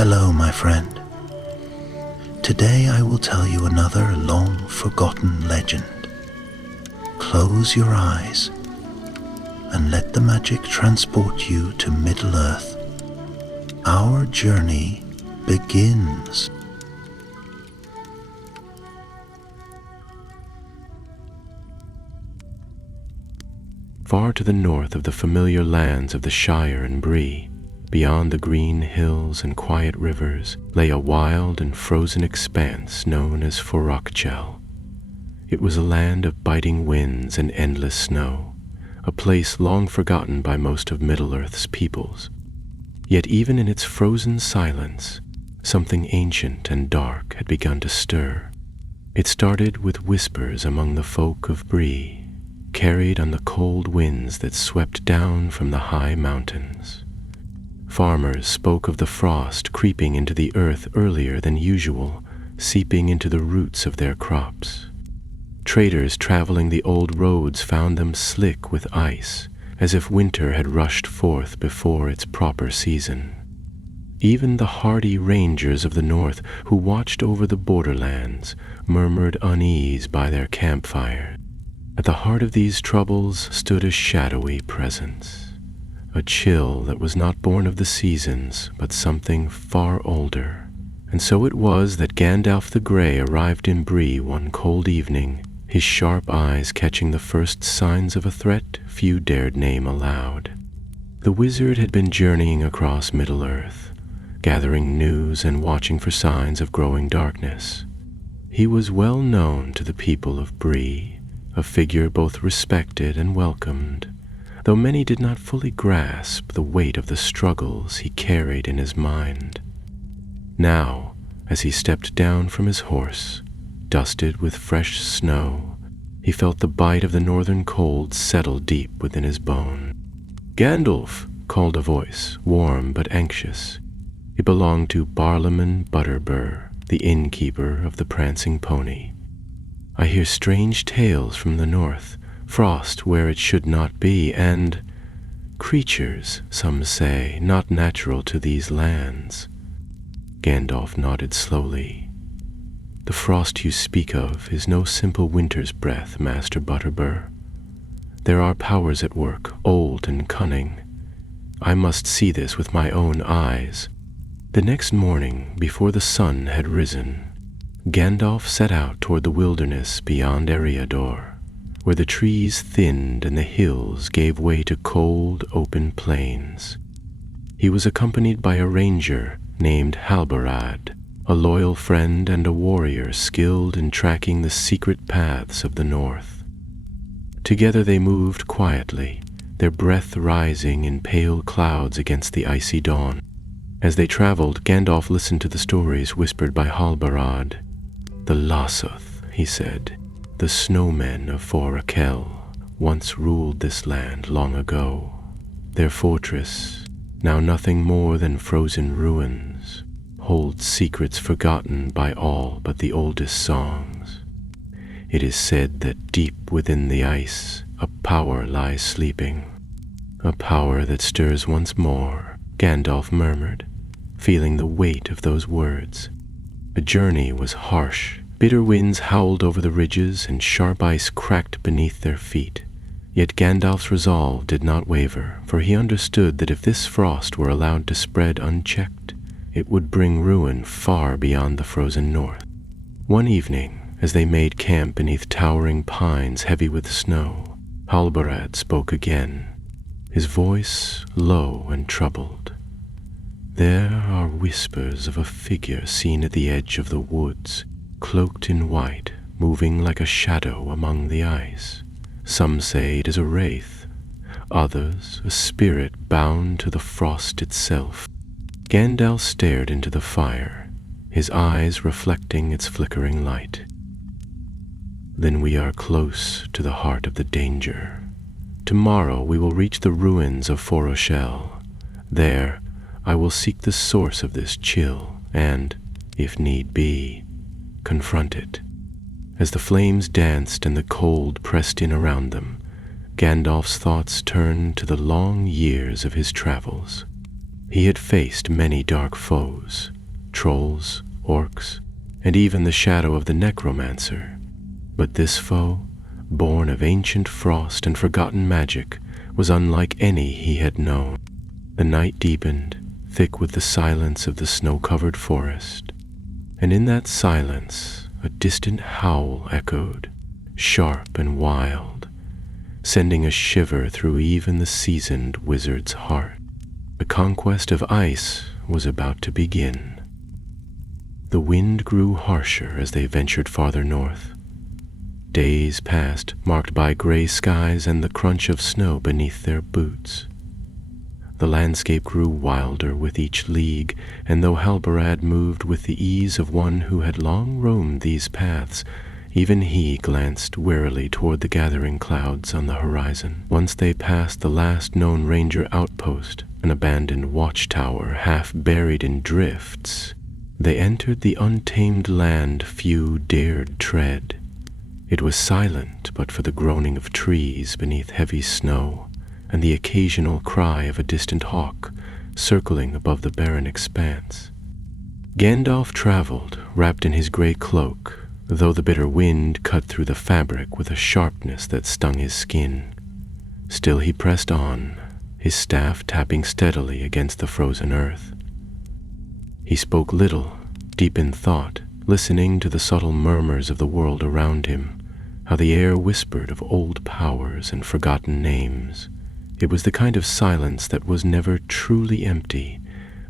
Hello, my friend. Today I will tell you another long-forgotten legend. Close your eyes and let the magic transport you to Middle-earth. Our journey begins. Far to the north of the familiar lands of the Shire and Bree, beyond the green hills and quiet rivers, lay a wild and frozen expanse known as Forokchel. It was a land of biting winds and endless snow, a place long forgotten by most of Middle-earth's peoples. Yet even in its frozen silence, something ancient and dark had begun to stir. It started with whispers among the folk of Bree, carried on the cold winds that swept down from the high mountains. Farmers spoke of the frost creeping into the earth earlier than usual, seeping into the roots of their crops. Traders traveling the old roads found them slick with ice, as if winter had rushed forth before its proper season. Even the hardy rangers of the north who watched over the borderlands murmured unease by their campfires. At the heart of these troubles stood a shadowy presence, a chill that was not born of the seasons, but something far older. And so it was that Gandalf the Grey arrived in Bree one cold evening, his sharp eyes catching the first signs of a threat few dared name aloud. The wizard had been journeying across Middle-earth, gathering news and watching for signs of growing darkness. He was well known to the people of Bree, a figure both respected and welcomed, though many did not fully grasp the weight of the struggles he carried in his mind. Now, as he stepped down from his horse, dusted with fresh snow, he felt the bite of the northern cold settle deep within his bone. "Gandalf!" called a voice, warm but anxious. It belonged to Barlaman Butterbur, the innkeeper of the Prancing Pony. "I hear strange tales from the north, frost where it should not be, and creatures, some say, not natural to these lands." Gandalf nodded slowly. "The frost you speak of is no simple winter's breath, Master Butterbur. There are powers at work, old and cunning. I must see this with my own eyes." The next morning, before the sun had risen, Gandalf set out toward the wilderness beyond Eriador, where the trees thinned and the hills gave way to cold, open plains. He was accompanied by a ranger named Halbarad, a loyal friend and a warrior skilled in tracking the secret paths of the north. Together they moved quietly, their breath rising in pale clouds against the icy dawn. As they traveled, Gandalf listened to the stories whispered by Halbarad. "The Lassoth," he said, "the snowmen of Forokchel, once ruled this land long ago. Their fortress, now nothing more than frozen ruins, holds secrets forgotten by all but the oldest songs. It is said that deep within the ice a power lies sleeping. A power that stirs once more," Gandalf murmured, feeling the weight of those words. The journey was harsh. Bitter winds howled over the ridges and sharp ice cracked beneath their feet. Yet Gandalf's resolve did not waver, for he understood that if this frost were allowed to spread unchecked, it would bring ruin far beyond the frozen north. One evening, as they made camp beneath towering pines heavy with snow, Halbarad spoke again, his voice low and troubled. "There are whispers of a figure seen at the edge of the woods, cloaked in white, moving like a shadow among the ice. Some say it is a wraith, others a spirit bound to the frost itself." Gandalf stared into the fire, his eyes reflecting its flickering light. "Then we are close to the heart of the danger. Tomorrow we will reach the ruins of Forokchel. There, I will seek the source of this chill and, if need be, confront it." As the flames danced and the cold pressed in around them, Gandalf's thoughts turned to the long years of his travels. He had faced many dark foes, trolls, orcs, and even the shadow of the necromancer. But this foe, born of ancient frost and forgotten magic, was unlike any he had known. The night deepened, thick with the silence of the snow-covered forest, and in that silence a distant howl echoed, sharp and wild, sending a shiver through even the seasoned wizard's heart. The conquest of ice was about to begin. The wind grew harsher as they ventured farther north. Days passed, marked by gray skies and the crunch of snow beneath their boots. The landscape grew wilder with each league, and though Halbarad moved with the ease of one who had long roamed these paths, even he glanced warily toward the gathering clouds on the horizon. Once they passed the last known ranger outpost, an abandoned watchtower half buried in drifts, they entered the untamed land few dared tread. It was silent but for the groaning of trees beneath heavy snow, and the occasional cry of a distant hawk circling above the barren expanse. Gandalf traveled, wrapped in his gray cloak, though the bitter wind cut through the fabric with a sharpness that stung his skin. Still he pressed on, his staff tapping steadily against the frozen earth. He spoke little, deep in thought, listening to the subtle murmurs of the world around him, how the air whispered of old powers and forgotten names. It was the kind of silence that was never truly empty,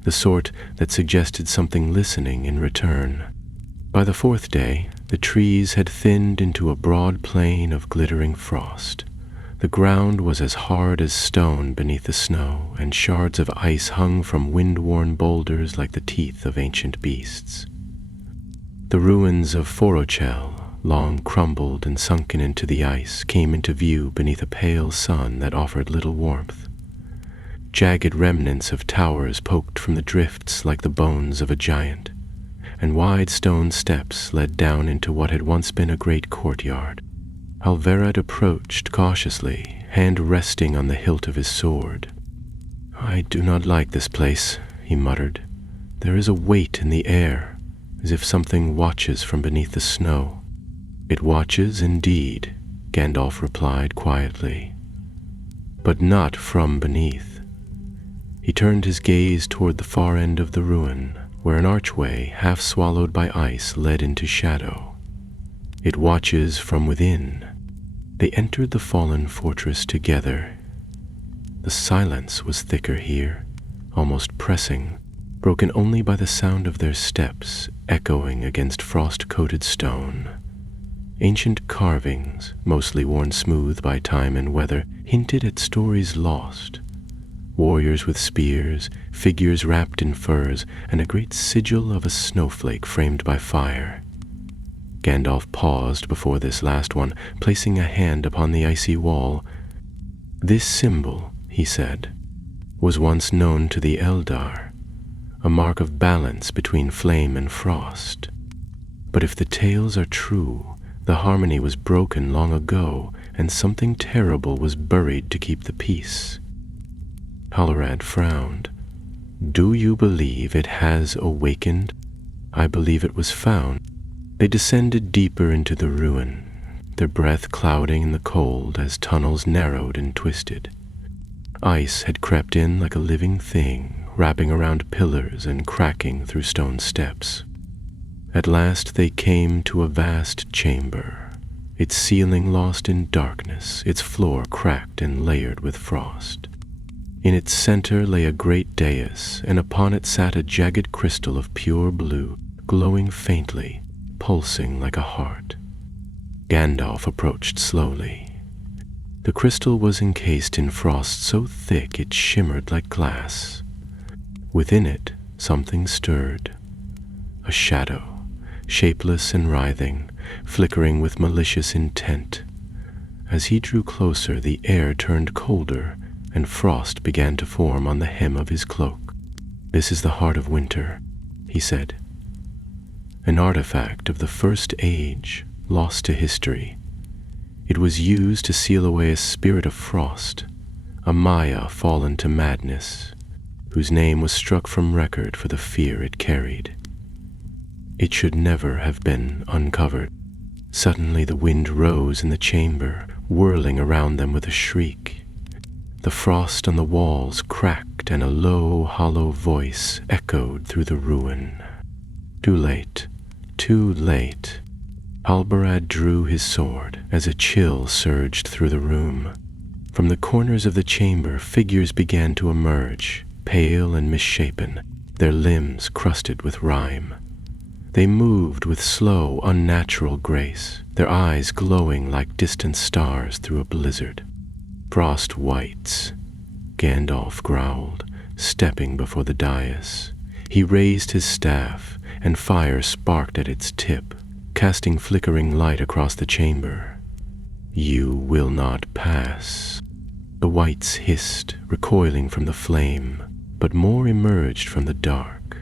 the sort that suggested something listening in return. By the fourth day, the trees had thinned into a broad plain of glittering frost. The ground was as hard as stone beneath the snow, and shards of ice hung from wind-worn boulders like the teeth of ancient beasts. The ruins of Forochel, long crumbled and sunken into the ice, came into view beneath a pale sun that offered little warmth. Jagged remnants of towers poked from the drifts like the bones of a giant, and wide stone steps led down into what had once been a great courtyard. Halbarad approached cautiously, hand resting on the hilt of his sword. "I do not like this place," he muttered. "There is a weight in the air, as if something watches from beneath the snow." "It watches indeed," Gandalf replied quietly, "but not from beneath." He turned his gaze toward the far end of the ruin, where an archway, half swallowed by ice, led into shadow. "It watches from within." They entered the fallen fortress together. The silence was thicker here, almost pressing, broken only by the sound of their steps echoing against frost-coated stone. Ancient carvings, mostly worn smooth by time and weather, hinted at stories lost. Warriors with spears, figures wrapped in furs, and a great sigil of a snowflake framed by fire. Gandalf paused before this last one, placing a hand upon the icy wall. "This symbol," he said, "was once known to the Eldar, a mark of balance between flame and frost. But if the tales are true, the harmony was broken long ago, and something terrible was buried to keep the peace." Halbarad frowned. "Do you believe it has awakened?" "I believe it was found." They descended deeper into the ruin, their breath clouding in the cold as tunnels narrowed and twisted. Ice had crept in like a living thing, wrapping around pillars and cracking through stone steps. At last they came to a vast chamber, its ceiling lost in darkness, its floor cracked and layered with frost. In its center lay a great dais, and upon it sat a jagged crystal of pure blue, glowing faintly, pulsing like a heart. Gandalf approached slowly. The crystal was encased in frost so thick it shimmered like glass. Within it, something stirred. A shadow, shapeless and writhing, flickering with malicious intent. As he drew closer, the air turned colder, and frost began to form on the hem of his cloak. "This is the heart of winter," he said. "An artifact of the First Age, lost to history. It was used to seal away a spirit of frost, a Maya fallen to madness. whose name was struck from record for the fear it carried. It should never have been uncovered. Suddenly the wind rose in the chamber, whirling around them with a shriek. The frost on the walls cracked, and a low, hollow voice echoed through the ruin. Too late, too late. Halbarad drew his sword as a chill surged through the room. From the corners of the chamber, figures began to emerge, pale and misshapen, their limbs crusted with rime. They moved with slow, unnatural grace, their eyes glowing like distant stars through a blizzard. "Frost wights," Gandalf growled, stepping before the dais. He raised his staff, and fire sparked at its tip, casting flickering light across the chamber. "You will not pass." The wights hissed, recoiling from the flame, but more emerged from the dark.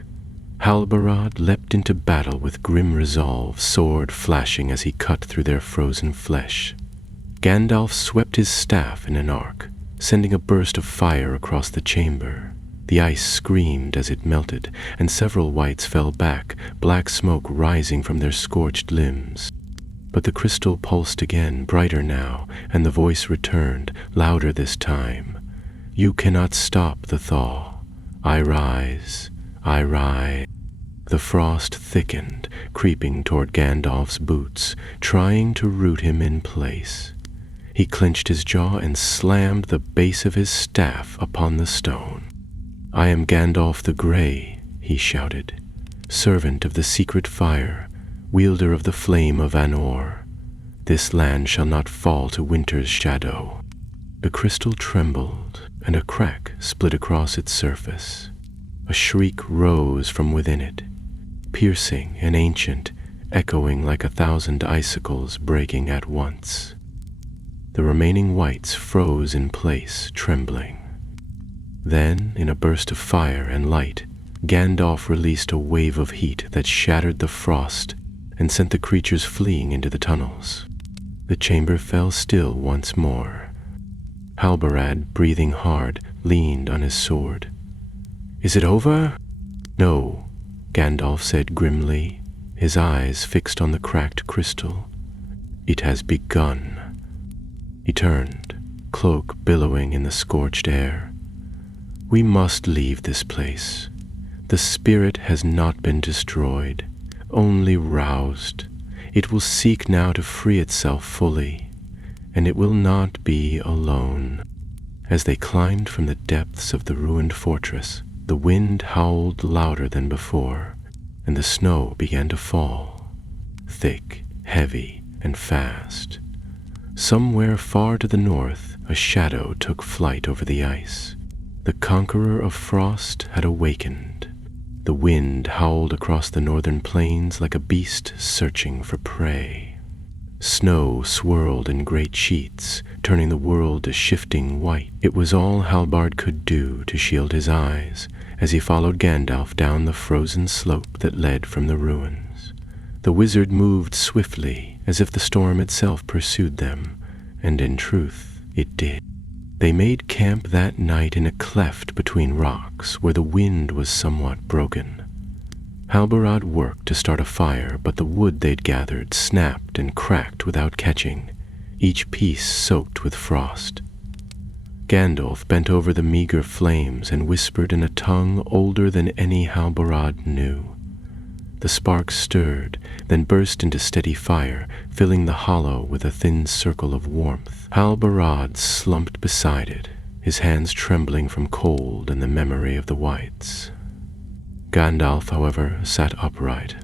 Halbarad leapt into battle with grim resolve, sword flashing as he cut through their frozen flesh. Gandalf swept his staff in an arc, sending a burst of fire across the chamber. The ice screamed as it melted, and several wights fell back, black smoke rising from their scorched limbs. But the crystal pulsed again, brighter now, and the voice returned, louder this time. "You cannot stop the thaw. I rise, I rise." The frost thickened, creeping toward Gandalf's boots, trying to root him in place. He clenched his jaw and slammed the base of his staff upon the stone. "I am Gandalf the Grey," he shouted, "servant of the secret fire, wielder of the flame of Anor. This land shall not fall to winter's shadow." The crystal trembled, and a crack split across its surface. A shriek rose from within it, piercing and ancient, echoing like 1,000 icicles breaking at once. The remaining wights froze in place, trembling. Then, in a burst of fire and light, Gandalf released a wave of heat that shattered the frost and sent the creatures fleeing into the tunnels. The chamber fell still once more. Halbarad, breathing hard, leaned on his sword. "Is it over?" "No," Gandalf said grimly, his eyes fixed on the cracked crystal. "It has begun." He turned, cloak billowing in the scorched air. "We must leave this place. The spirit has not been destroyed, only roused. It will seek now to free itself fully, and it will not be alone." As they climbed from the depths of the ruined fortress, the wind howled louder than before, and the snow began to fall, thick, heavy, and fast. Somewhere far to the north, a shadow took flight over the ice. The Conqueror of Frost had awakened. The wind howled across the northern plains like a beast searching for prey. Snow swirled in great sheets, turning the world to shifting white. It was all Halbard could do to shield his eyes as he followed Gandalf down the frozen slope that led from the ruins. The wizard moved swiftly, as if the storm itself pursued them, and in truth it did. They made camp that night in a cleft between rocks where the wind was somewhat broken. Halbarad worked to start a fire, but the wood they'd gathered snapped and cracked without catching, each piece soaked with frost. Gandalf bent over the meager flames and whispered in a tongue older than any Halbarad knew. The sparks stirred, then burst into steady fire, filling the hollow with a thin circle of warmth. Halbarad slumped beside it, his hands trembling from cold and the memory of the wights. Gandalf, however, sat upright,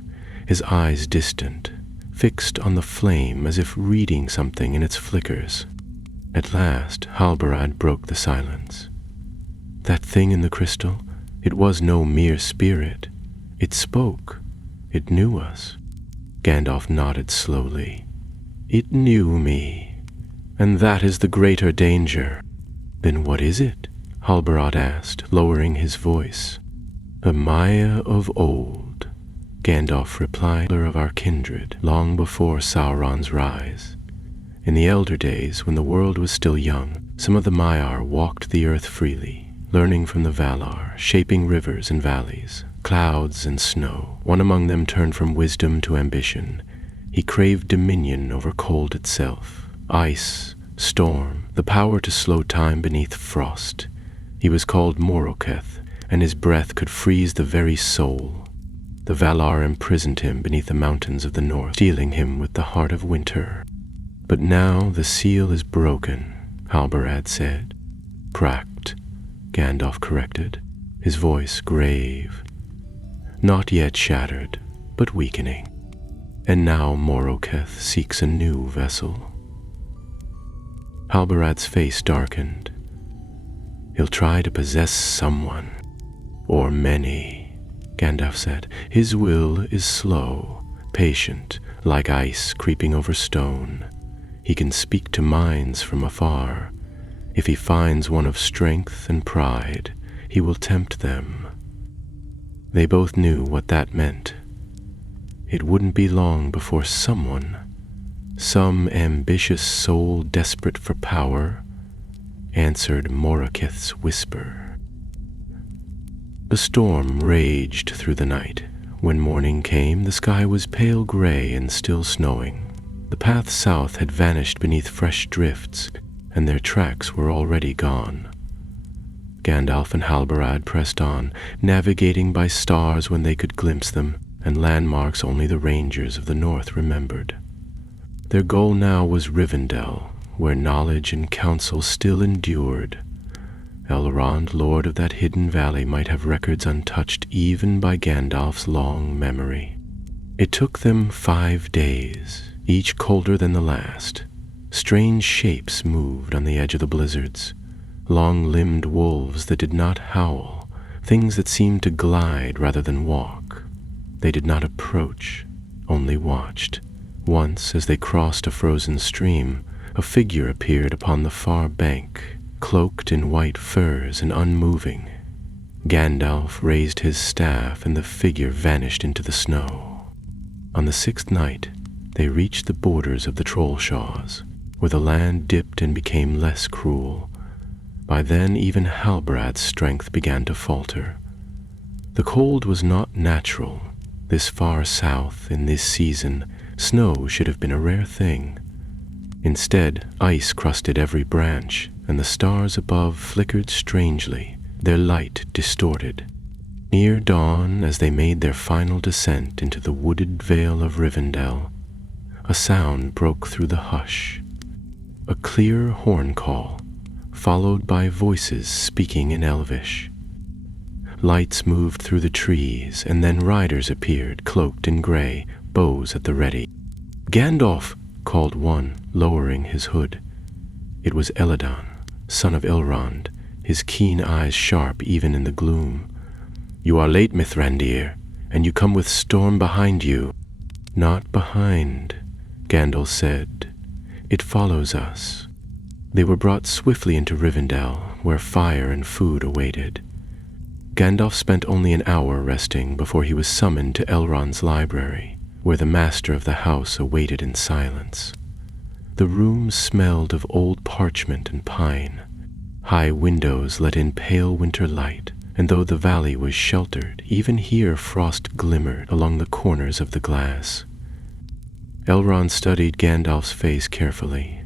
his eyes distant, fixed on the flame as if reading something in its flickers. At last, Halbarad broke the silence. "That thing in the crystal, it was no mere spirit. It spoke. It knew us." Gandalf nodded slowly. "It knew me, and that is the greater danger." "Then what is it?" Halbarad asked, lowering his voice. "A Maya of old," Gandalf replied, "of our kindred, long before Sauron's rise. In the elder days, when the world was still young, some of the Maiar walked the earth freely, learning from the Valar, shaping rivers and valleys, clouds and snow. One among them turned from wisdom to ambition. He craved dominion over cold itself, ice, storm, the power to slow time beneath frost. He was called Moroketh, and his breath could freeze the very soul. The Valar imprisoned him beneath the mountains of the north, sealing him with the heart of winter. But now the seal is broken, Halbarad said. Cracked, Gandalf corrected, his voice grave. Not yet shattered, but weakening. And now Moroketh seeks a new vessel. Halbarad's face darkened. He'll try to possess someone, or many, Gandalf said. His will is slow, patient, like ice creeping over stone. He can speak to minds from afar. If he finds one of strength and pride, he will tempt them. They both knew what that meant. It wouldn't be long before someone, some ambitious soul desperate for power, answered Moroketh's whisper. The storm raged through the night. When morning came, the sky was pale gray and still snowing. The path south had vanished beneath fresh drifts, and their tracks were already gone. Gandalf and Halbarad pressed on, navigating by stars when they could glimpse them, and landmarks only the rangers of the north remembered. Their goal now was Rivendell, where knowledge and counsel still endured. Elrond, lord of that hidden valley, might have records untouched even by Gandalf's long memory. It took them 5 days, each colder than the last. Strange shapes moved on the edge of the blizzards. Long-limbed wolves that did not howl, things that seemed to glide rather than walk. They did not approach, only watched. Once, as they crossed a frozen stream, a figure appeared upon the far bank, cloaked in white furs and unmoving. Gandalf raised his staff, and the figure vanished into the snow. On the 6th night, they reached the borders of the Trollshaws, where the land dipped and became less cruel. By then, even Halbarad's strength began to falter. The cold was not natural. This far south, in this season, snow should have been a rare thing. Instead, ice crusted every branch, and the stars above flickered strangely, their light distorted. Near dawn, as they made their final descent into the wooded vale of Rivendell, a sound broke through the hush. A clear horn call, followed by voices speaking in Elvish. Lights moved through the trees, and then riders appeared, cloaked in gray, bows at the ready. "Gandalf!" called one, lowering his hood. It was Elladan, son of Elrond, his keen eyes sharp even in the gloom. "You are late, Mithrandir, and you come with storm behind you." "Not behind," Gandalf said. "It follows us." They were brought swiftly into Rivendell, where fire and food awaited. Gandalf spent only an hour resting before he was summoned to Elrond's library, where the master of the house awaited in silence. The room smelled of old parchment and pine. High windows let in pale winter light, and though the valley was sheltered, even here frost glimmered along the corners of the glass. Elrond studied Gandalf's face carefully.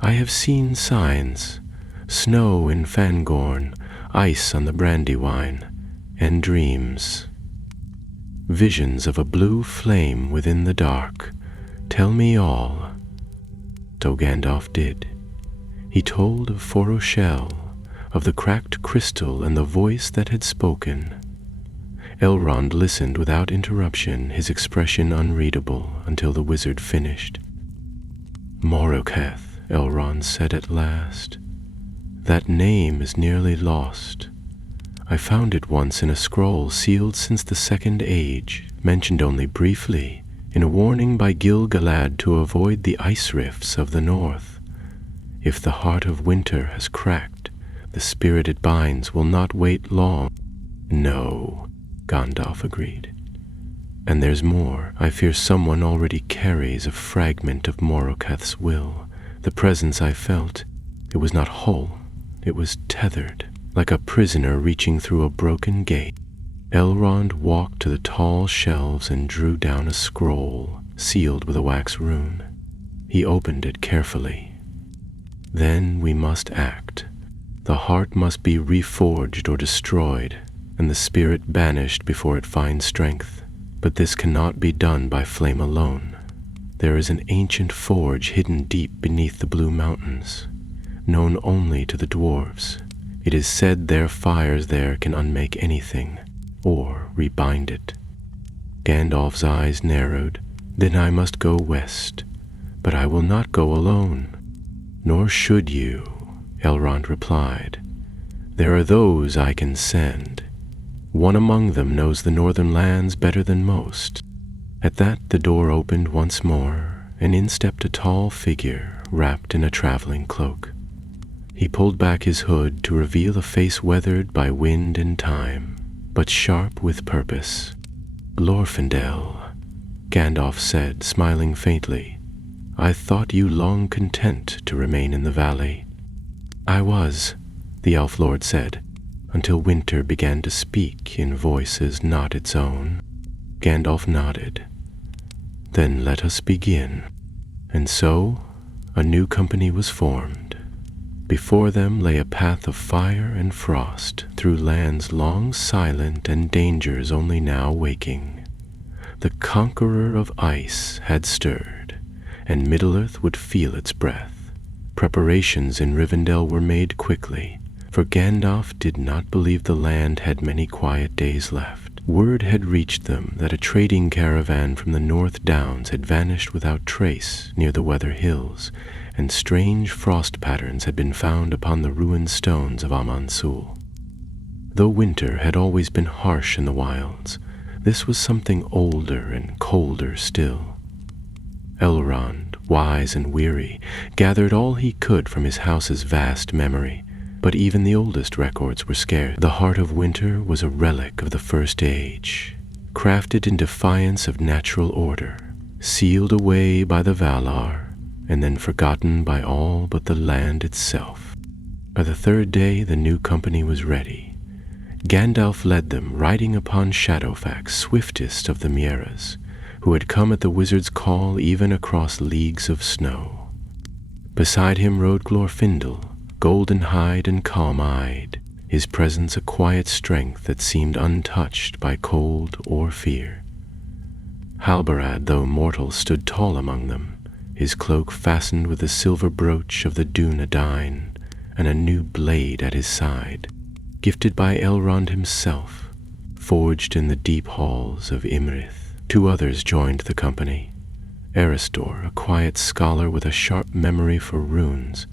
"I have seen signs, snow in Fangorn, ice on the Brandywine, and dreams. Visions of a blue flame within the dark. Tell me all." So Gandalf did. He told of Foroshel, of the cracked crystal and the voice that had spoken. Elrond listened without interruption, his expression unreadable, until the wizard finished. "Moroketh," Elrond said at last. "That name is nearly lost. I found it once in a scroll sealed since the Second Age, mentioned only briefly, in a warning by Gil-galad to avoid the ice rifts of the north. If the heart of winter has cracked, the spirit it binds will not wait long." "No," Gandalf agreed. "And there's more. I fear someone already carries a fragment of Moroketh's will. The presence I felt, it was not whole, it was tethered. like a prisoner reaching through a broken gate. Elrond walked to the tall shelves and drew down a scroll sealed with a wax rune. He opened it carefully. Then we must act. The heart must be reforged or destroyed, and the spirit banished before it finds strength. But this cannot be done by flame alone. There is an ancient forge hidden deep beneath the Blue Mountains, known only to the dwarves. It is said their fires there can unmake anything, or rebind it. Gandalf's eyes narrowed. Then I must go west, but I will not go alone. Nor should you, Elrond replied. There are those I can send. One among them knows the northern lands better than most. At that the door opened once more, and in stepped a tall figure wrapped in a traveling cloak. He pulled back his hood to reveal a face weathered by wind and time, but sharp with purpose. Glorfindel, Gandalf said, smiling faintly, I thought you long content to remain in the valley. I was, the elf lord said, until winter began to speak in voices not its own. Gandalf nodded. Then let us begin. And so, a new company was formed. Before them lay a path of fire and frost through lands long silent and dangers only now waking. The Conqueror of ice had stirred, and Middle-earth would feel its breath. Preparations in Rivendell were made quickly, for Gandalf did not believe the land had many quiet days left. Word had reached them that a trading caravan from the North Downs had vanished without trace near the Weather Hills, and strange frost patterns had been found upon the ruined stones of Amansul. Though winter had always been harsh in the wilds, this was something older and colder still. Elrond, wise and weary, gathered all he could from his house's vast memory, but even the oldest records were scarce. The heart of winter was a relic of the First Age, crafted in defiance of natural order, sealed away by the Valar, and then forgotten by all but the land itself. By the third day the new company was ready. Gandalf led them, riding upon Shadowfax, swiftest of the Mieras, who had come at the wizard's call even across leagues of snow. Beside him rode Glorfindel, golden-hide and calm-eyed, his presence a quiet strength that seemed untouched by cold or fear. Halbarad, though mortal, stood tall among them, his cloak fastened with the silver brooch of the Dunedain, and a new blade at his side, gifted by Elrond himself, forged in the deep halls of Imrith. 2 others joined the company. Eristor, a quiet scholar with a sharp memory for runes,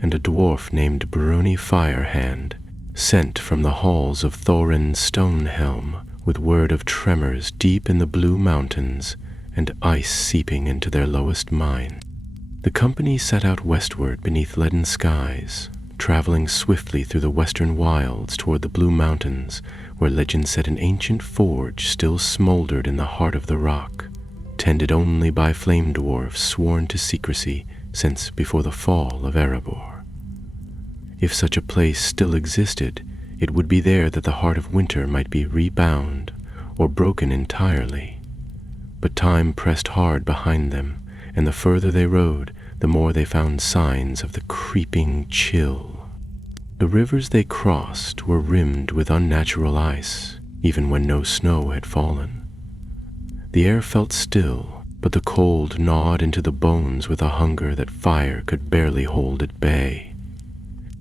and a dwarf named Brony Firehand, sent from the halls of Thorin Stonehelm with word of tremors deep in the Blue Mountains and ice seeping into their lowest mine. The company set out westward beneath leaden skies, traveling swiftly through the western wilds toward the Blue Mountains, where legend said an ancient forge still smoldered in the heart of the rock, tended only by flame dwarfs sworn to secrecy since before the fall of Erebor. If such a place still existed, it would be there that the heart of winter might be rebound or broken entirely. But time pressed hard behind them, and the further they rode, the more they found signs of the creeping chill. The rivers they crossed were rimmed with unnatural ice, even when no snow had fallen. The air felt still, but the cold gnawed into the bones with a hunger that fire could barely hold at bay.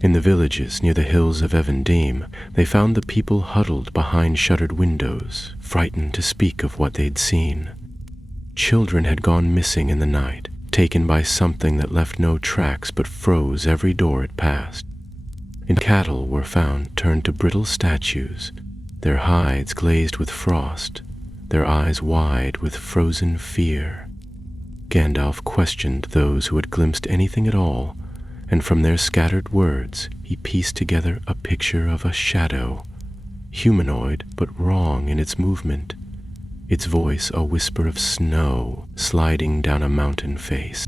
In the villages near the hills of Evendim, they found the people huddled behind shuttered windows, frightened to speak of what they'd seen. Children had gone missing in the night, taken by something that left no tracks but froze every door it passed. And cattle were found turned to brittle statues, their hides glazed with frost, their eyes wide with frozen fear. Gandalf questioned those who had glimpsed anything at all, and from their scattered words he pieced together a picture of a shadow, humanoid but wrong in its movement, its voice a whisper of snow sliding down a mountain face.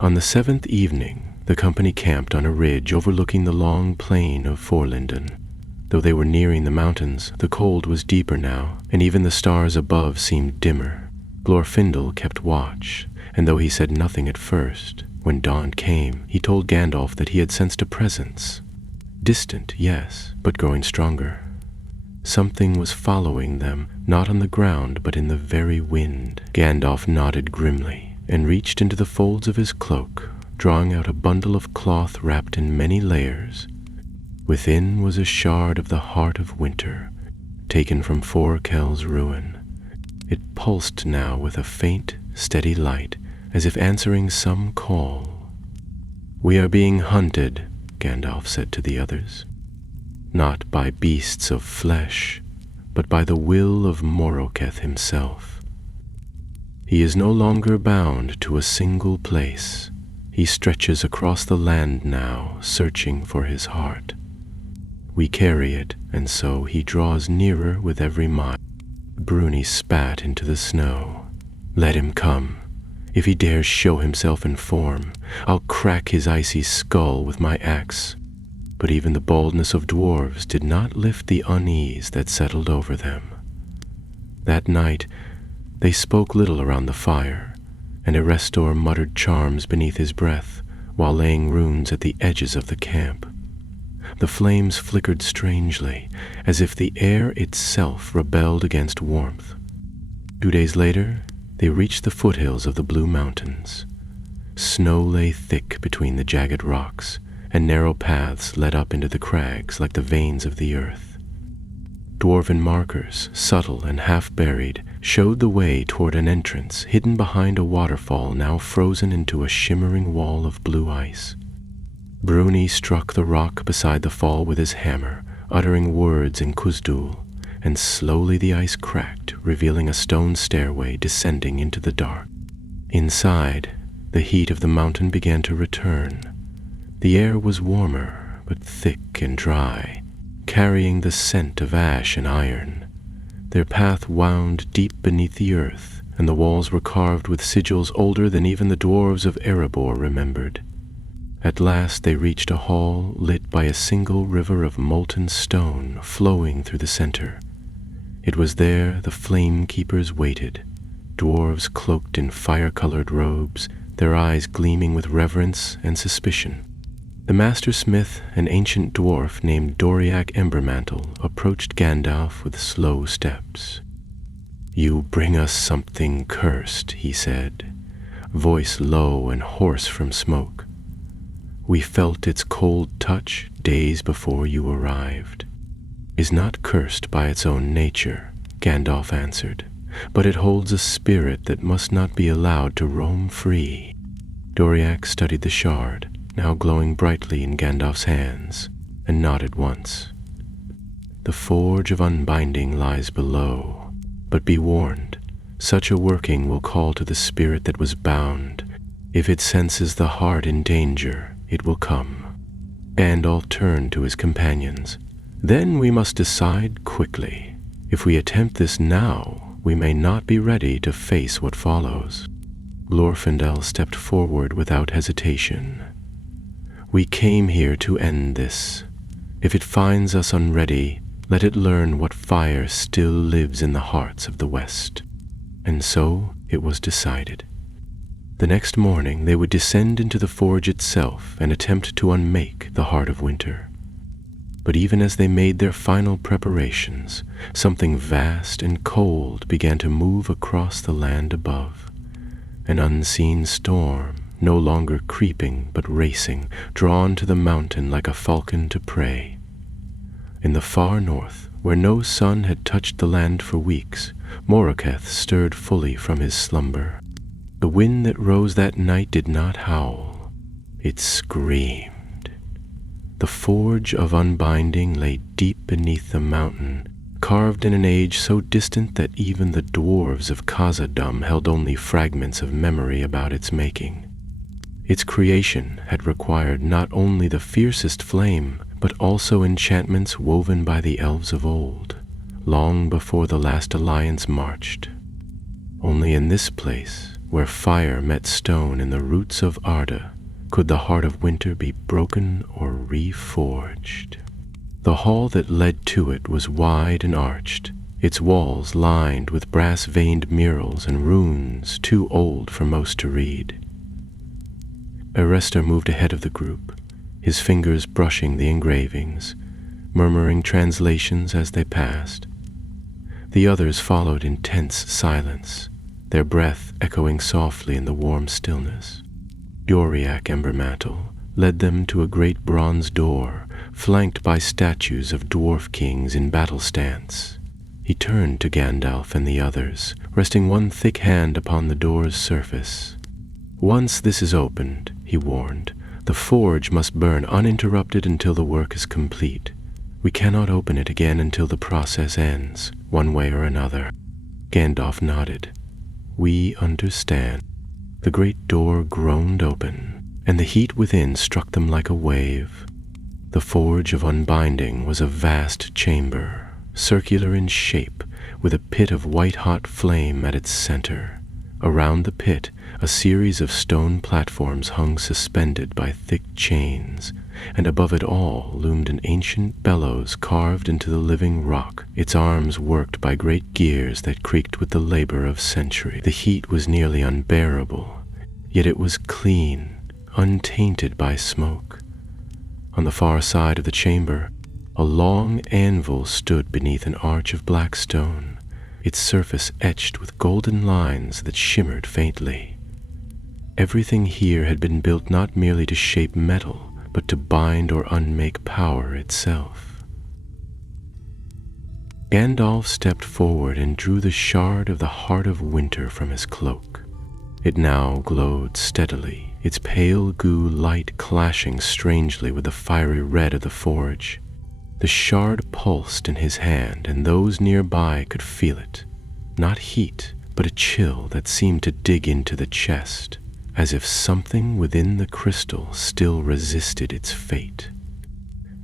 On the 7th evening, the company camped on a ridge overlooking the long plain of Forlinden. Though they were nearing the mountains, the cold was deeper now, and even the stars above seemed dimmer. Glorfindel kept watch, and though he said nothing at first, when dawn came, he told Gandalf that he had sensed a presence. Distant, yes, but growing stronger. Something was following them, not on the ground, but in the very wind. Gandalf nodded grimly, and reached into the folds of his cloak, drawing out a bundle of cloth wrapped in many layers. Within was a shard of the heart of winter, taken from Forkel's ruin. It pulsed now with a faint, steady light, as if answering some call. "We are being hunted," Gandalf said to the others. "Not by beasts of flesh, but by the will of Moroketh himself. He is no longer bound to a single place. He stretches across the land now, searching for his heart. We carry it, and so he draws nearer with every mile." Bruni spat into the snow. "Let him come. If he dares show himself in form, I'll crack his icy skull with my axe." But even the boldness of dwarves did not lift the unease that settled over them. That night, they spoke little around the fire, and Erestor muttered charms beneath his breath while laying runes at the edges of the camp. The flames flickered strangely, as if the air itself rebelled against warmth. 2 days later, they reached the foothills of the Blue Mountains. Snow lay thick between the jagged rocks, and narrow paths led up into the crags like the veins of the earth. Dwarven markers, subtle and half-buried, showed the way toward an entrance hidden behind a waterfall now frozen into a shimmering wall of blue ice. Bruni struck the rock beside the fall with his hammer, uttering words in Kuzdul, and slowly the ice cracked, revealing a stone stairway descending into the dark. Inside, the heat of the mountain began to return. The air was warmer, but thick and dry, carrying the scent of ash and iron. Their path wound deep beneath the earth, and the walls were carved with sigils older than even the dwarves of Erebor remembered. At last they reached a hall lit by a single river of molten stone flowing through the center. It was there the flame keepers waited, dwarves cloaked in fire-colored robes, their eyes gleaming with reverence and suspicion. The master smith, an ancient dwarf named Doriak Embermantle, approached Gandalf with slow steps. "You bring us something cursed," he said, voice low and hoarse from smoke. "We felt its cold touch days before you arrived." "Is not cursed by its own nature," Gandalf answered, "but it holds a spirit that must not be allowed to roam free." Doriak studied the shard, now glowing brightly in Gandalf's hands, and nodded once. "The forge of unbinding lies below, but be warned, such a working will call to the spirit that was bound. If it senses the heart in danger, it will come." Gandalf turned to his companions. "Then we must decide quickly. If we attempt this now, we may not be ready to face what follows." Glorfindel stepped forward without hesitation. "We came here to end this. If it finds us unready, let it learn what fire still lives in the hearts of the West." And so it was decided. The next morning they would descend into the forge itself and attempt to unmake the heart of winter. But even as they made their final preparations, something vast and cold began to move across the land above. An unseen storm, no longer creeping but racing, drawn to the mountain like a falcon to prey. In the far north, where no sun had touched the land for weeks, Moroketh stirred fully from his slumber. The wind that rose that night did not howl. It screamed. The forge of unbinding lay deep beneath the mountain, carved in an age so distant that even the dwarves of Khazad-dûm held only fragments of memory about its making. Its creation had required not only the fiercest flame, but also enchantments woven by the elves of old, long before the last alliance marched. Only in this place, where fire met stone in the roots of Arda, could the heart of winter be broken or reforged. The hall that led to it was wide and arched, its walls lined with brass-veined murals and runes too old for most to read. Aresta moved ahead of the group, his fingers brushing the engravings, murmuring translations as they passed. The others followed in tense silence, their breath echoing softly in the warm stillness. Doriak Embermantle led them to a great bronze door, flanked by statues of dwarf kings in battle stance. He turned to Gandalf and the others, resting one thick hand upon the door's surface. "Once this is opened," he warned, "the forge must burn uninterrupted until the work is complete. We cannot open it again until the process ends, one way or another." Gandalf nodded. "We understand." The great door groaned open, and the heat within struck them like a wave. The Forge of Unbinding was a vast chamber, circular in shape, with a pit of white-hot flame at its center. Around the pit, a series of stone platforms hung suspended by thick chains, and above it all loomed an ancient bellows carved into the living rock, its arms worked by great gears that creaked with the labor of centuries. The heat was nearly unbearable, yet it was clean, untainted by smoke. On the far side of the chamber, a long anvil stood beneath an arch of black stone, its surface etched with golden lines that shimmered faintly. Everything here had been built not merely to shape metal, but to bind or unmake power itself. Gandalf stepped forward and drew the shard of the Heart of Winter from his cloak. It now glowed steadily, its pale goo light clashing strangely with the fiery red of the forge. The shard pulsed in his hand, and those nearby could feel it. Not heat, but a chill that seemed to dig into the chest, as if something within the crystal still resisted its fate.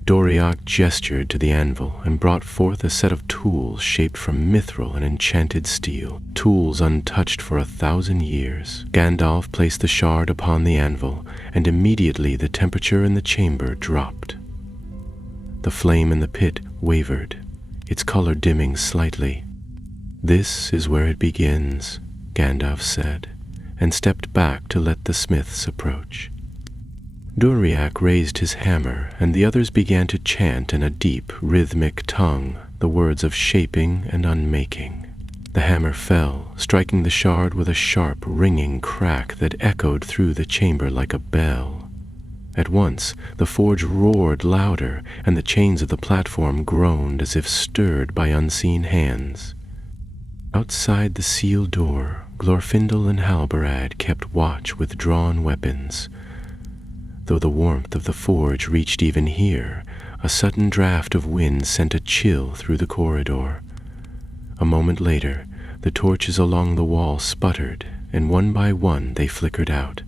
Doriak gestured to the anvil and brought forth a set of tools shaped from mithril and enchanted steel, tools untouched for 1,000 years. Gandalf placed the shard upon the anvil, and immediately the temperature in the chamber dropped. The flame in the pit wavered, its color dimming slightly. "This is where it begins," Gandalf said, and stepped back to let the smiths approach. Doriak raised his hammer, and the others began to chant in a deep, rhythmic tongue the words of shaping and unmaking. The hammer fell, striking the shard with a sharp, ringing crack that echoed through the chamber like a bell. At once, the forge roared louder, and the chains of the platform groaned as if stirred by unseen hands. Outside the sealed door, Glorfindel and Halbarad kept watch with drawn weapons. Though the warmth of the forge reached even here, a sudden draft of wind sent a chill through the corridor. A moment later, the torches along the wall sputtered, and one by one they flickered out.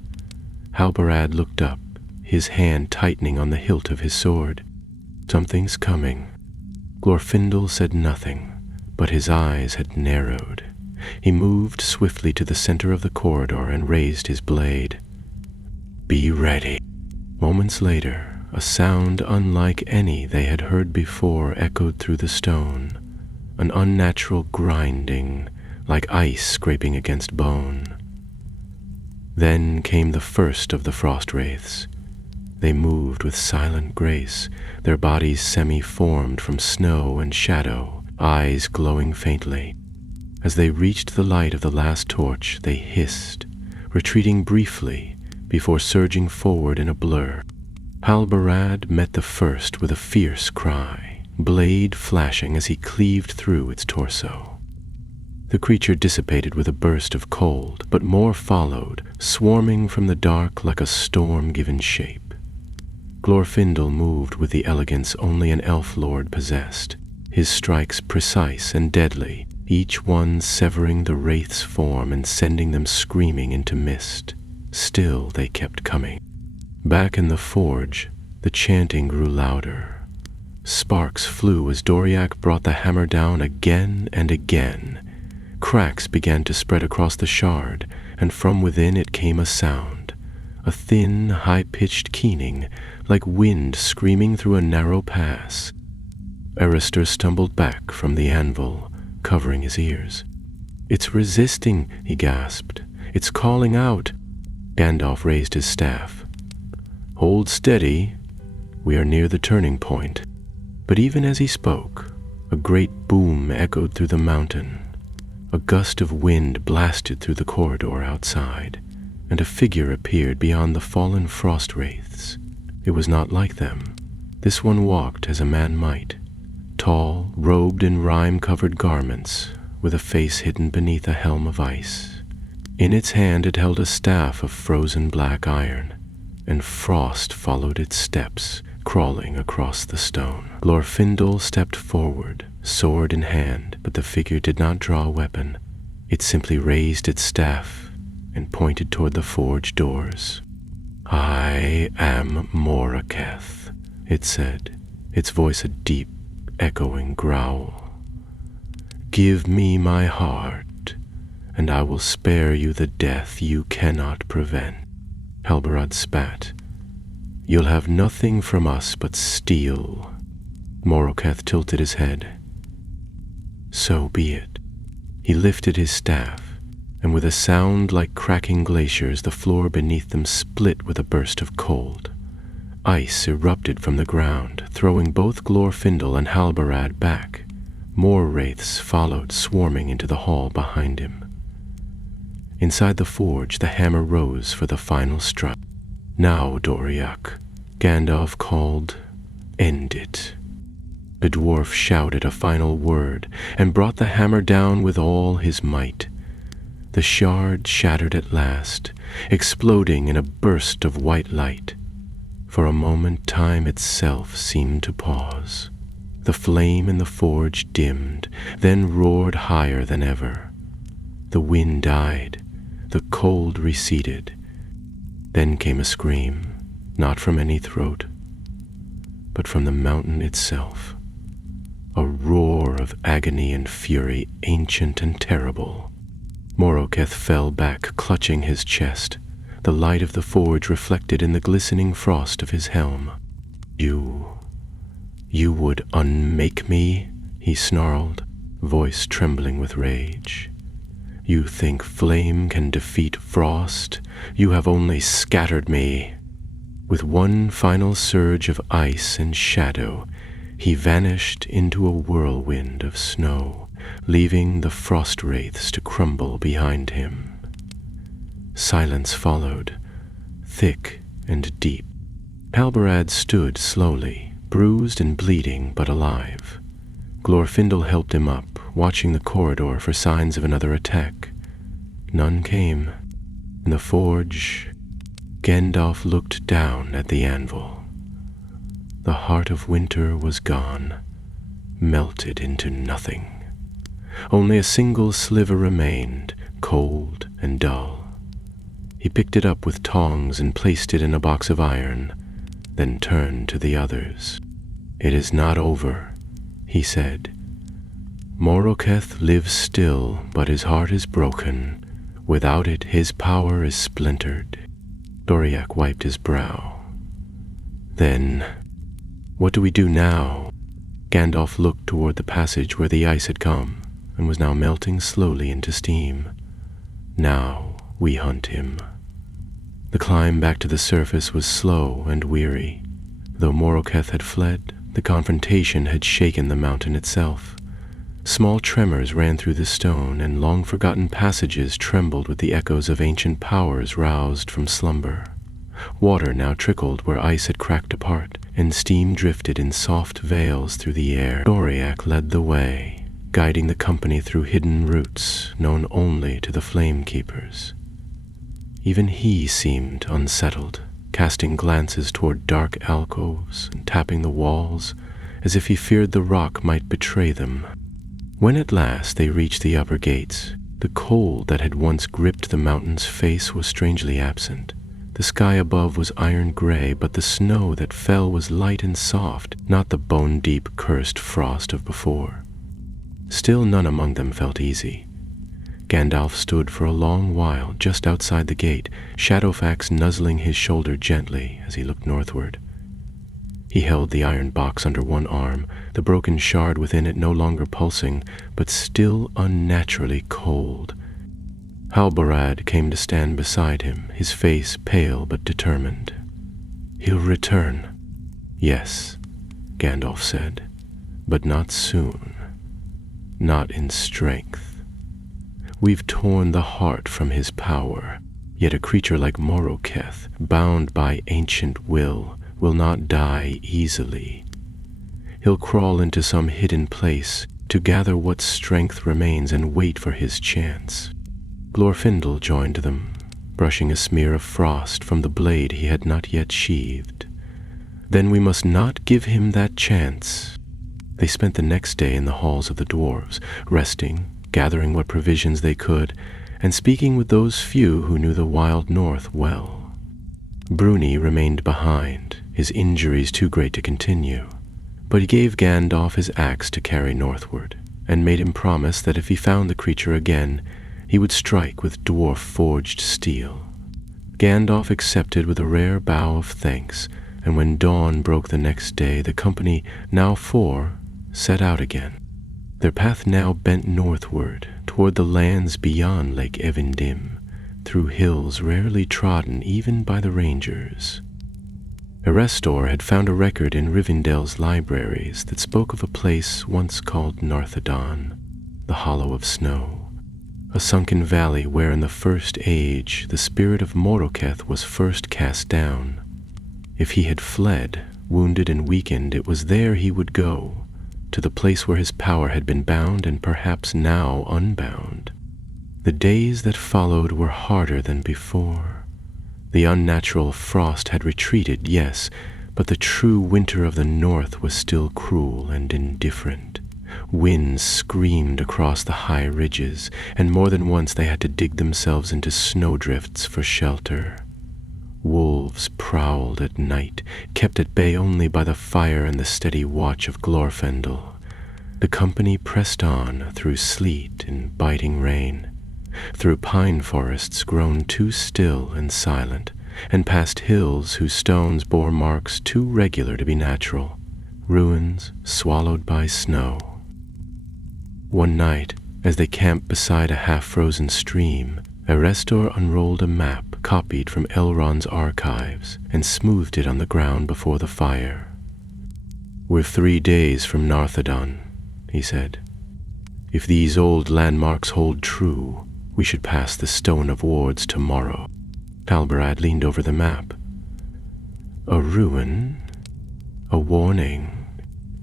Halbarad looked up, his hand tightening on the hilt of his sword. "Something's coming." Glorfindel said nothing, but his eyes had narrowed. He moved swiftly to the center of the corridor and raised his blade. "Be ready." Moments later, a sound unlike any they had heard before echoed through the stone, an unnatural grinding, like ice scraping against bone. Then came the first of the frost wraiths. They moved with silent grace, their bodies semi-formed from snow and shadow, eyes glowing faintly. As they reached the light of the last torch, they hissed, retreating briefly before surging forward in a blur. Halbarad met the first with a fierce cry, blade flashing as he cleaved through its torso. The creature dissipated with a burst of cold, but more followed, swarming from the dark like a storm given shape. Glorfindel moved with the elegance only an elf lord possessed, his strikes precise and deadly, each one severing the wraith's form and sending them screaming into mist. Still they kept coming. Back in the forge, the chanting grew louder. Sparks flew as Doriak brought the hammer down again and again. Cracks began to spread across the shard, and from within it came a sound, a thin, high-pitched keening, like wind screaming through a narrow pass. Arister stumbled back from the anvil, covering his ears. "It's resisting," he gasped. "It's calling out." Gandalf raised his staff. "Hold steady. We are near the turning point." But even as he spoke, a great boom echoed through the mountain. A gust of wind blasted through the corridor outside, and a figure appeared beyond the fallen frost wraiths. It was not like them. This one walked as a man might, tall, robed in rime-covered garments, with a face hidden beneath a helm of ice. In its hand it held a staff of frozen black iron, and frost followed its steps, crawling across the stone. Glorfindel stepped forward, sword in hand, but the figure did not draw a weapon. It simply raised its staff and pointed toward the forge doors. "I am Moroketh," it said, its voice a deep, echoing growl. "Give me my heart, and I will spare you the death you cannot prevent." Halbarad spat. "You'll have nothing from us but steel." Moroketh tilted his head. "So be it." He lifted his staff, and with a sound like cracking glaciers, the floor beneath them split with a burst of cold. Ice erupted from the ground, throwing both Glorfindel and Halbarad back. More wraiths followed, swarming into the hall behind him. Inside the forge, the hammer rose for the final strike. "Now, Doriak," Gandalf called, "end it." The dwarf shouted a final word and brought the hammer down with all his might. The shard shattered at last, exploding in a burst of white light. For a moment, time itself seemed to pause. The flame in the forge dimmed, then roared higher than ever. The wind died, the cold receded. Then came a scream, not from any throat, but from the mountain itself. A roar of agony and fury, ancient and terrible. Moroketh fell back, clutching his chest, the light of the forge reflected in the glistening frost of his helm. You would unmake me?" he snarled, voice trembling with rage. "You think flame can defeat frost? You have only scattered me." With one final surge of ice and shadow, he vanished into a whirlwind of snow, leaving the frost wraiths to crumble behind him. Silence followed, thick and deep. Halbarad stood slowly, bruised and bleeding but alive. Glorfindel helped him up, watching the corridor for signs of another attack. None came. In the forge, Gandalf looked down at the anvil. The heart of winter was gone, melted into nothing. Only a single sliver remained, cold and dull. He picked it up with tongs and placed it in a box of iron, then turned to the others. "It is not over," he said. "Moroketh lives still, but his heart is broken. Without it, his power is splintered." Doriak wiped his brow. "Then, what do we do now?" Gandalf looked toward the passage where the ice had come and was now melting slowly into steam. "Now we hunt him." The climb back to the surface was slow and weary. Though Moroketh had fled, the confrontation had shaken the mountain itself. Small tremors ran through the stone, and long-forgotten passages trembled with the echoes of ancient powers roused from slumber. Water now trickled where ice had cracked apart, and steam drifted in soft veils through the air. Doriak led the way, guiding the company through hidden routes known only to the Flame Keepers. Even he seemed unsettled, casting glances toward dark alcoves and tapping the walls, as if he feared the rock might betray them. When at last they reached the upper gates, the cold that had once gripped the mountain's face was strangely absent. The sky above was iron gray, but the snow that fell was light and soft, not the bone-deep, cursed frost of before. Still none among them felt easy. Gandalf stood for a long while just outside the gate, Shadowfax nuzzling his shoulder gently as he looked northward. He held the iron box under one arm, the broken shard within it no longer pulsing, but still unnaturally cold. Halbarad came to stand beside him, his face pale but determined. "He'll return." "Yes," Gandalf said, "but not soon. Not in strength. We've torn the heart from his power, yet a creature like Moroketh, bound by ancient will not die easily. He'll crawl into some hidden place to gather what strength remains and wait for his chance." Glorfindel joined them, brushing a smear of frost from the blade he had not yet sheathed. "Then we must not give him that chance." They spent the next day in the halls of the dwarves, resting, gathering what provisions they could, and speaking with those few who knew the wild north well. Bruni remained behind, his injuries too great to continue, but he gave Gandalf his axe to carry northward, and made him promise that if he found the creature again, he would strike with dwarf-forged steel. Gandalf accepted with a rare bow of thanks, and when dawn broke the next day, the company, now 4, set out again. Their path now bent northward, toward the lands beyond Lake Evendim, through hills rarely trodden even by the rangers. Erestor had found a record in Rivendell's libraries that spoke of a place once called Narthadon, the Hollow of Snow, a sunken valley where in the First Age the spirit of Moroketh was first cast down. If he had fled, wounded and weakened, it was there he would go, to the place where his power had been bound and perhaps now unbound. The days that followed were harder than before. The unnatural frost had retreated, yes, but the true winter of the north was still cruel and indifferent. Winds screamed across the high ridges, and more than once they had to dig themselves into snowdrifts for shelter. Wolves prowled at night, kept at bay only by the fire and the steady watch of Glorfindel. The company pressed on through sleet and biting rain, through pine forests grown too still and silent, and past hills whose stones bore marks too regular to be natural, ruins swallowed by snow. One night, as they camped beside a half-frozen stream, Erestor unrolled a map copied from Elrond's archives and smoothed it on the ground before the fire. "We're 3 days from Narthadon," he said. "If these old landmarks hold true, we should pass the Stone of Wards tomorrow." Halbarad leaned over the map. "A ruin? A warning,"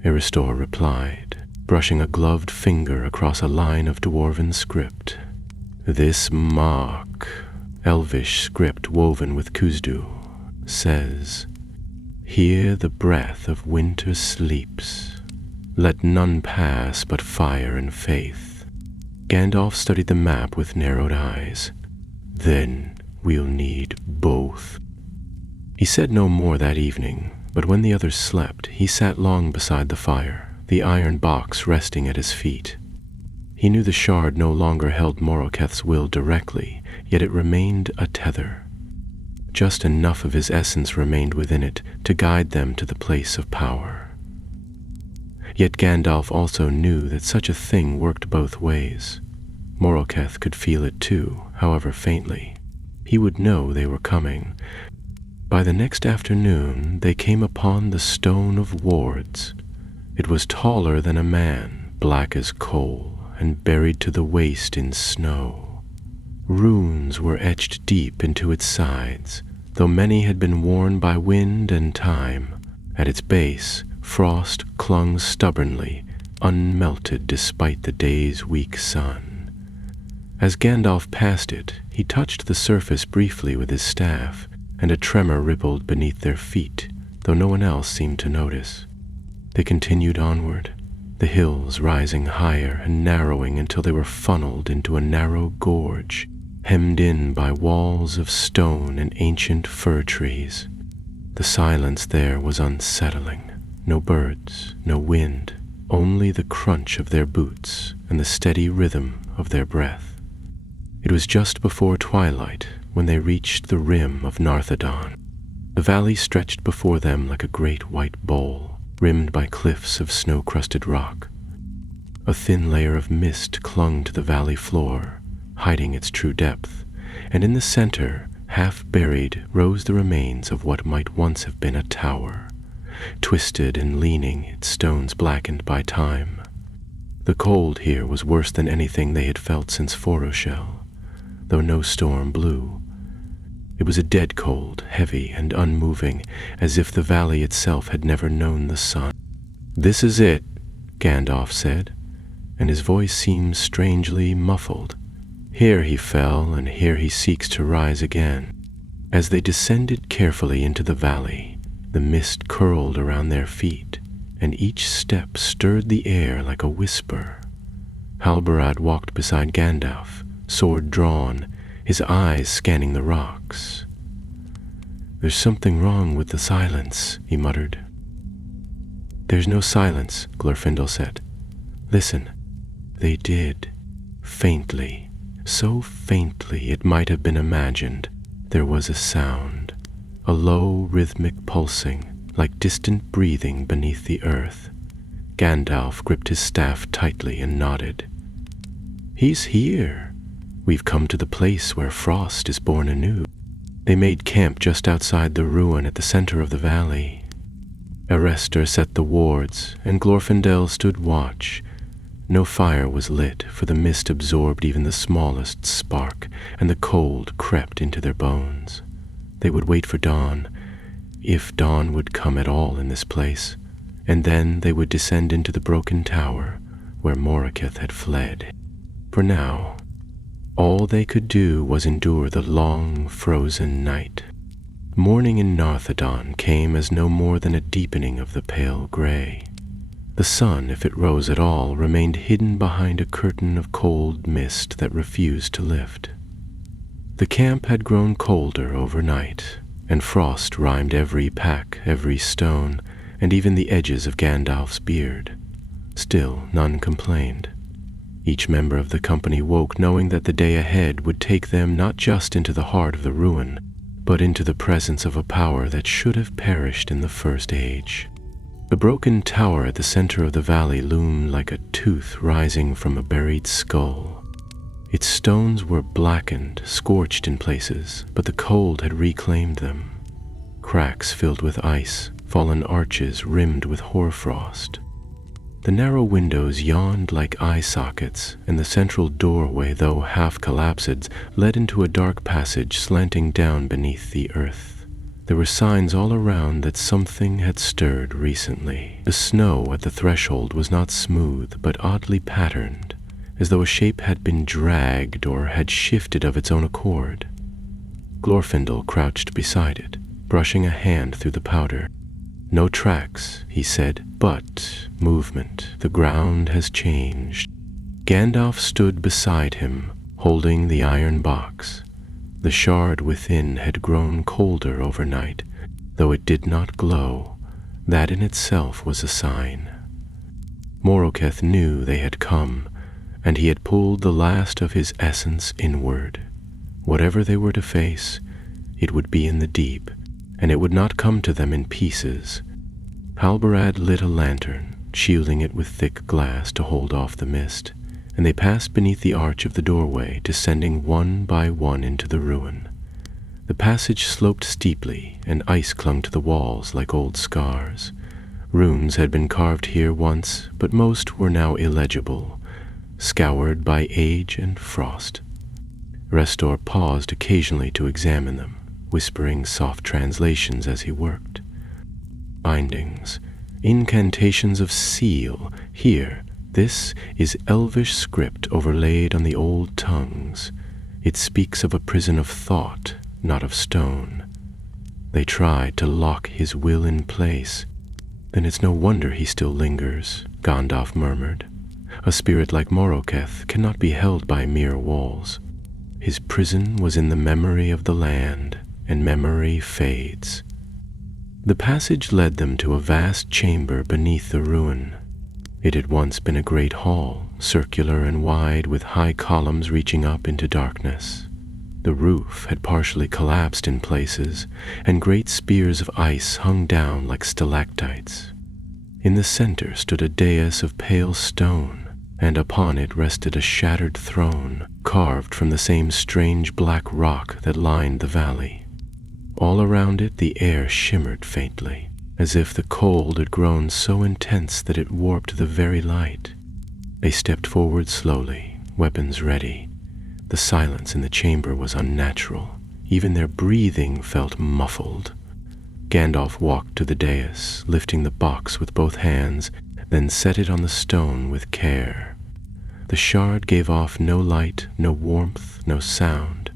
Erestor replied, brushing a gloved finger across a line of dwarven script. "This mark, elvish script woven with Kuzdu, says, 'Here the breath of winter sleeps. Let none pass but fire and faith.'" Gandalf studied the map with narrowed eyes. "Then we'll need both." He said no more that evening, but when the others slept, he sat long beside the fire, the iron box resting at his feet. He knew the shard no longer held Moroketh's will directly, yet it remained a tether. Just enough of his essence remained within it to guide them to the place of power. Yet Gandalf also knew that such a thing worked both ways. Moroketh could feel it too, however faintly. He would know they were coming. By the next afternoon, they came upon the Stone of Wards. It was taller than a man, black as coal, and buried to the waist in snow. Runes were etched deep into its sides, though many had been worn by wind and time. At its base, frost clung stubbornly, unmelted despite the day's weak sun. As Gandalf passed it, he touched the surface briefly with his staff, and a tremor rippled beneath their feet, though no one else seemed to notice. They continued onward, the hills rising higher and narrowing until they were funneled into a narrow gorge, hemmed in by walls of stone and ancient fir trees. The silence there was unsettling. No birds, no wind, only the crunch of their boots and the steady rhythm of their breath. It was just before twilight when they reached the rim of Narthadon. The valley stretched before them like a great white bowl, rimmed by cliffs of snow-crusted rock. A thin layer of mist clung to the valley floor, hiding its true depth, and in the center, half buried, rose the remains of what might once have been a tower, twisted and leaning, its stones blackened by time. The cold here was worse than anything they had felt since Foroshel, though no storm blew. It was a dead cold, heavy and unmoving, as if the valley itself had never known the sun. "This is it," Gandalf said, and his voice seemed strangely muffled. "Here he fell, and here he seeks to rise again." As they descended carefully into the valley, the mist curled around their feet, and each step stirred the air like a whisper. Halbarad walked beside Gandalf, sword drawn, his eyes scanning the rocks. "There's something wrong with the silence," he muttered. "There's no silence," Glorfindel said. "Listen." They did. Faintly, so faintly it might have been imagined, there was a sound, a low rhythmic pulsing, like distant breathing beneath the earth. Gandalf gripped his staff tightly and nodded. "He's here. We've come to the place where frost is born anew." They made camp just outside the ruin at the center of the valley. Arester set the wards, and Glorfindel stood watch. No fire was lit, for the mist absorbed even the smallest spark, and the cold crept into their bones. They would wait for dawn, if dawn would come at all in this place, and then they would descend into the broken tower where Moroketh had fled. For now, all they could do was endure the long, frozen night. Morning in Narthadon came as no more than a deepening of the pale gray. The sun, if it rose at all, remained hidden behind a curtain of cold mist that refused to lift. The camp had grown colder overnight, and frost rimed every pack, every stone, and even the edges of Gandalf's beard. Still, none complained. Each member of the company woke knowing that the day ahead would take them not just into the heart of the ruin, but into the presence of a power that should have perished in the First Age. The broken tower at the center of the valley loomed like a tooth rising from a buried skull. Its stones were blackened, scorched in places, but the cold had reclaimed them. Cracks filled with ice, fallen arches rimmed with hoarfrost. The narrow windows yawned like eye sockets, and the central doorway, though half collapsed, led into a dark passage slanting down beneath the earth. There were signs all around that something had stirred recently. The snow at the threshold was not smooth, but oddly patterned, as though a shape had been dragged or had shifted of its own accord. Glorfindel crouched beside it, brushing a hand through the powder. "No tracks," he said, "but movement. The ground has changed." Gandalf stood beside him, holding the iron box. The shard within had grown colder overnight, though it did not glow. That in itself was a sign. Moroketh knew they had come, and he had pulled the last of his essence inward. Whatever they were to face, it would be in the deep, and it would not come to them in pieces. Halbarad lit a lantern, shielding it with thick glass to hold off the mist, and they passed beneath the arch of the doorway, descending one by one into the ruin. The passage sloped steeply, and ice clung to the walls like old scars. Runes had been carved here once, but most were now illegible, scoured by age and frost. Restor paused occasionally to examine them, whispering soft translations as he worked. Bindings, incantations of seal, here. This is elvish script overlaid on the old tongues. It speaks of a prison of thought, not of stone. They tried to lock his will in place. "Then it's no wonder he still lingers," Gandalf murmured. "A spirit like Moroketh cannot be held by mere walls. His prison was in the memory of the land, and memory fades." The passage led them to a vast chamber beneath the ruin. It had once been a great hall, circular and wide, with high columns reaching up into darkness. The roof had partially collapsed in places, and great spears of ice hung down like stalactites. In the center stood a dais of pale stone, and upon it rested a shattered throne, carved from the same strange black rock that lined the valley. All around it the air shimmered faintly, as if the cold had grown so intense that it warped the very light. They stepped forward slowly, weapons ready. The silence in the chamber was unnatural. Even their breathing felt muffled. Gandalf walked to the dais, lifting the box with both hands, then set it on the stone with care. The shard gave off no light, no warmth, no sound,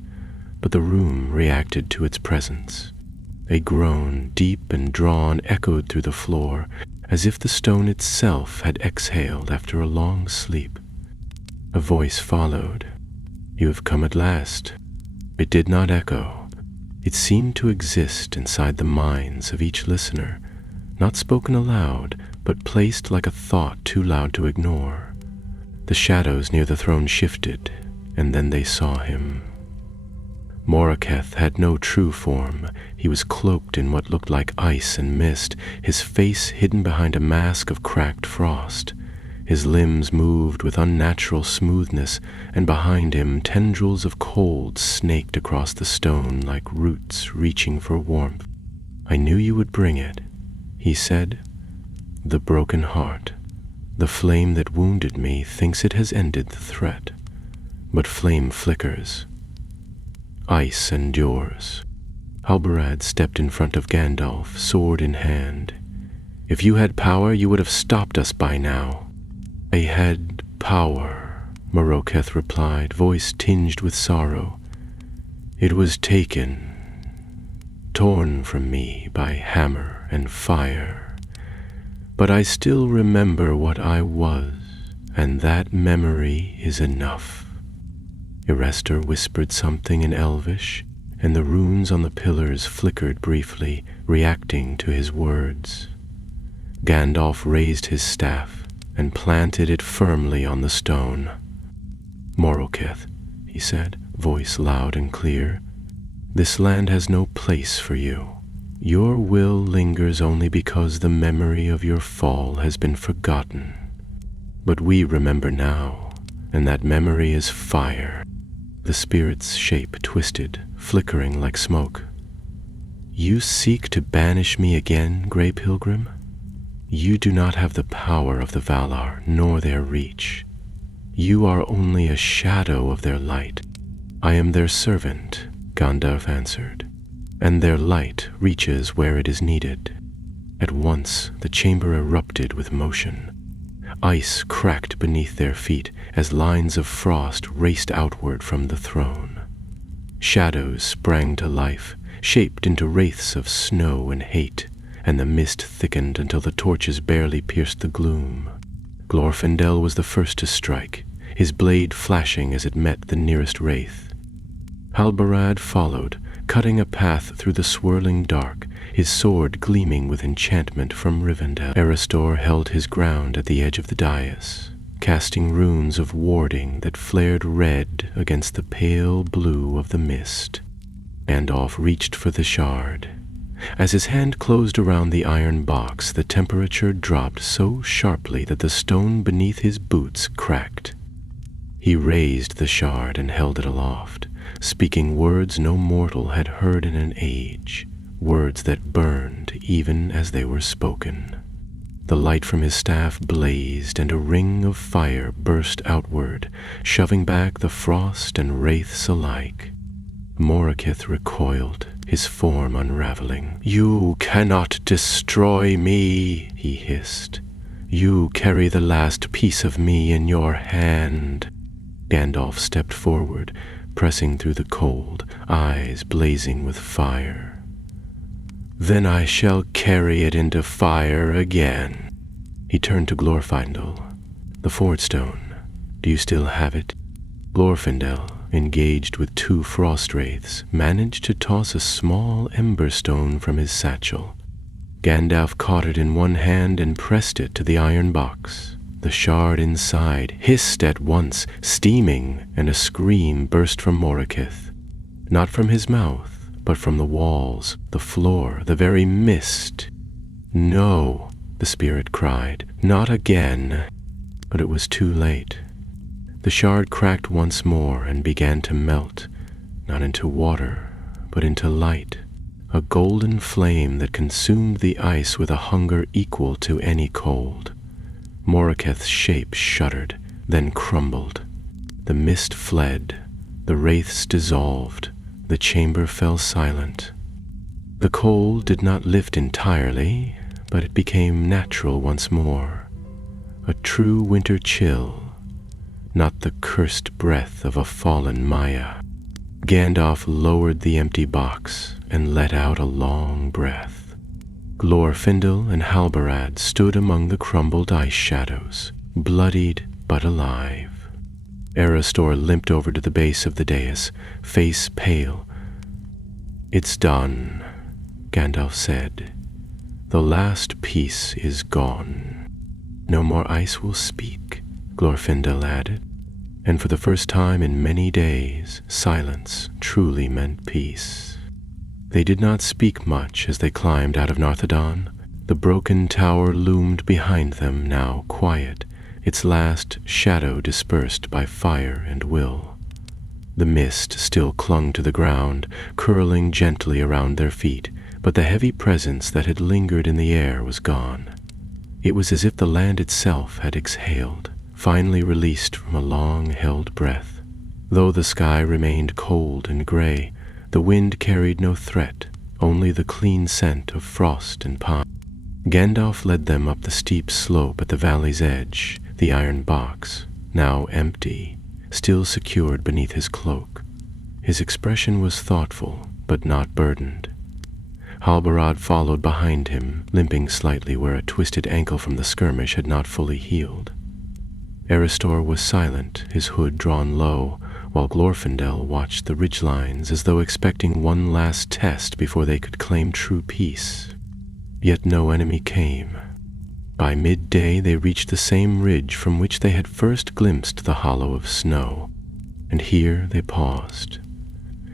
but the room reacted to its presence. A groan, deep and drawn, echoed through the floor, as if the stone itself had exhaled after a long sleep. A voice followed. "You have come at last." It did not echo. It seemed to exist inside the minds of each listener, not spoken aloud, but placed like a thought too loud to ignore. The shadows near the throne shifted, and then they saw him. Moroketh had no true form. He was cloaked in what looked like ice and mist, his face hidden behind a mask of cracked frost. His limbs moved with unnatural smoothness, and behind him tendrils of cold snaked across the stone like roots reaching for warmth. "I knew you would bring it," he said. "The broken heart, the flame that wounded me, thinks it has ended the threat. But flame flickers. Ice endures." Halbarad stepped in front of Gandalf, sword in hand. "If you had power, you would have stopped us by now." "I had power," Moroketh replied, voice tinged with sorrow. "It was taken, torn from me by hammer and fire. But I still remember what I was, and that memory is enough." Erestor whispered something in Elvish, and the runes on the pillars flickered briefly, reacting to his words. Gandalf raised his staff and planted it firmly on the stone. "Moroketh," he said, voice loud and clear, "this land has no place for you. Your will lingers only because the memory of your fall has been forgotten. But we remember now, and that memory is fire." The spirit's shape twisted, flickering like smoke. "You seek to banish me again, Grey Pilgrim? You do not have the power of the Valar, nor their reach. You are only a shadow of their light. I am their servant," Gandalf answered, "and their light reaches where it is needed." At once the chamber erupted with motion. Ice cracked beneath their feet as lines of frost raced outward from the throne. Shadows sprang to life, shaped into wraiths of snow and hate, and the mist thickened until the torches barely pierced the gloom. Glorfindel was the first to strike, his blade flashing as it met the nearest wraith. Halbarad followed, cutting a path through the swirling dark, his sword gleaming with enchantment from Rivendell. Erestor held his ground at the edge of the dais, casting runes of warding that flared red against the pale blue of the mist. Gandalf reached for the shard. As his hand closed around the iron box, the temperature dropped so sharply that the stone beneath his boots cracked. He raised the shard and held it aloft, speaking words no mortal had heard in an age, words that burned even as they were spoken. The light from his staff blazed, and a ring of fire burst outward, shoving back the frost and wraiths alike. Moroketh recoiled, his form unraveling. "You cannot destroy me," he hissed. "You carry the last piece of me in your hand." Gandalf stepped forward, pressing through the cold, eyes blazing with fire. "Then I shall carry it into fire again." He turned to Glorfindel. "The Ford Stone, do you still have it?" Glorfindel, engaged with two frost wraiths, managed to toss a small ember stone from his satchel. Gandalf caught it in one hand and pressed it to the iron box. The shard inside hissed at once, steaming, and a scream burst from Moroketh. not from his mouth, but from the walls, the floor, the very mist. "No," the spirit cried, "not again." But it was too late. The shard cracked once more and began to melt, not into water, but into light, a golden flame that consumed the ice with a hunger equal to any cold. Moroketh's shape shuddered, then crumbled. The mist fled, the wraiths dissolved, the chamber fell silent. The cold did not lift entirely, but it became natural once more, a true winter chill, not the cursed breath of a fallen Maya. Gandalf lowered the empty box and let out a long breath. Glorfindel and Halbarad stood among the crumbled ice shadows, bloodied but alive. Eristor limped over to the base of the dais, face pale. "It's done," Gandalf said. "The last piece is gone." "No more ice will speak," Glorfindel added, and for the first time in many days, silence truly meant peace. They did not speak much as they climbed out of Narthadon. The broken tower loomed behind them, now quiet, its last shadow dispersed by fire and will. The mist still clung to the ground, curling gently around their feet, but the heavy presence that had lingered in the air was gone. It was as if the land itself had exhaled, finally released from a long-held breath. Though the sky remained cold and gray, the wind carried no threat, only the clean scent of frost and pine. Gandalf led them up the steep slope at the valley's edge, the iron box, now empty, still secured beneath his cloak. His expression was thoughtful, but not burdened. Halbarad followed behind him, limping slightly where a twisted ankle from the skirmish had not fully healed. Eristor was silent, his hood drawn low, while Glorfindel watched the ridgelines as though expecting one last test before they could claim true peace. Yet no enemy came. By midday they reached the same ridge from which they had first glimpsed the hollow of snow, and here they paused.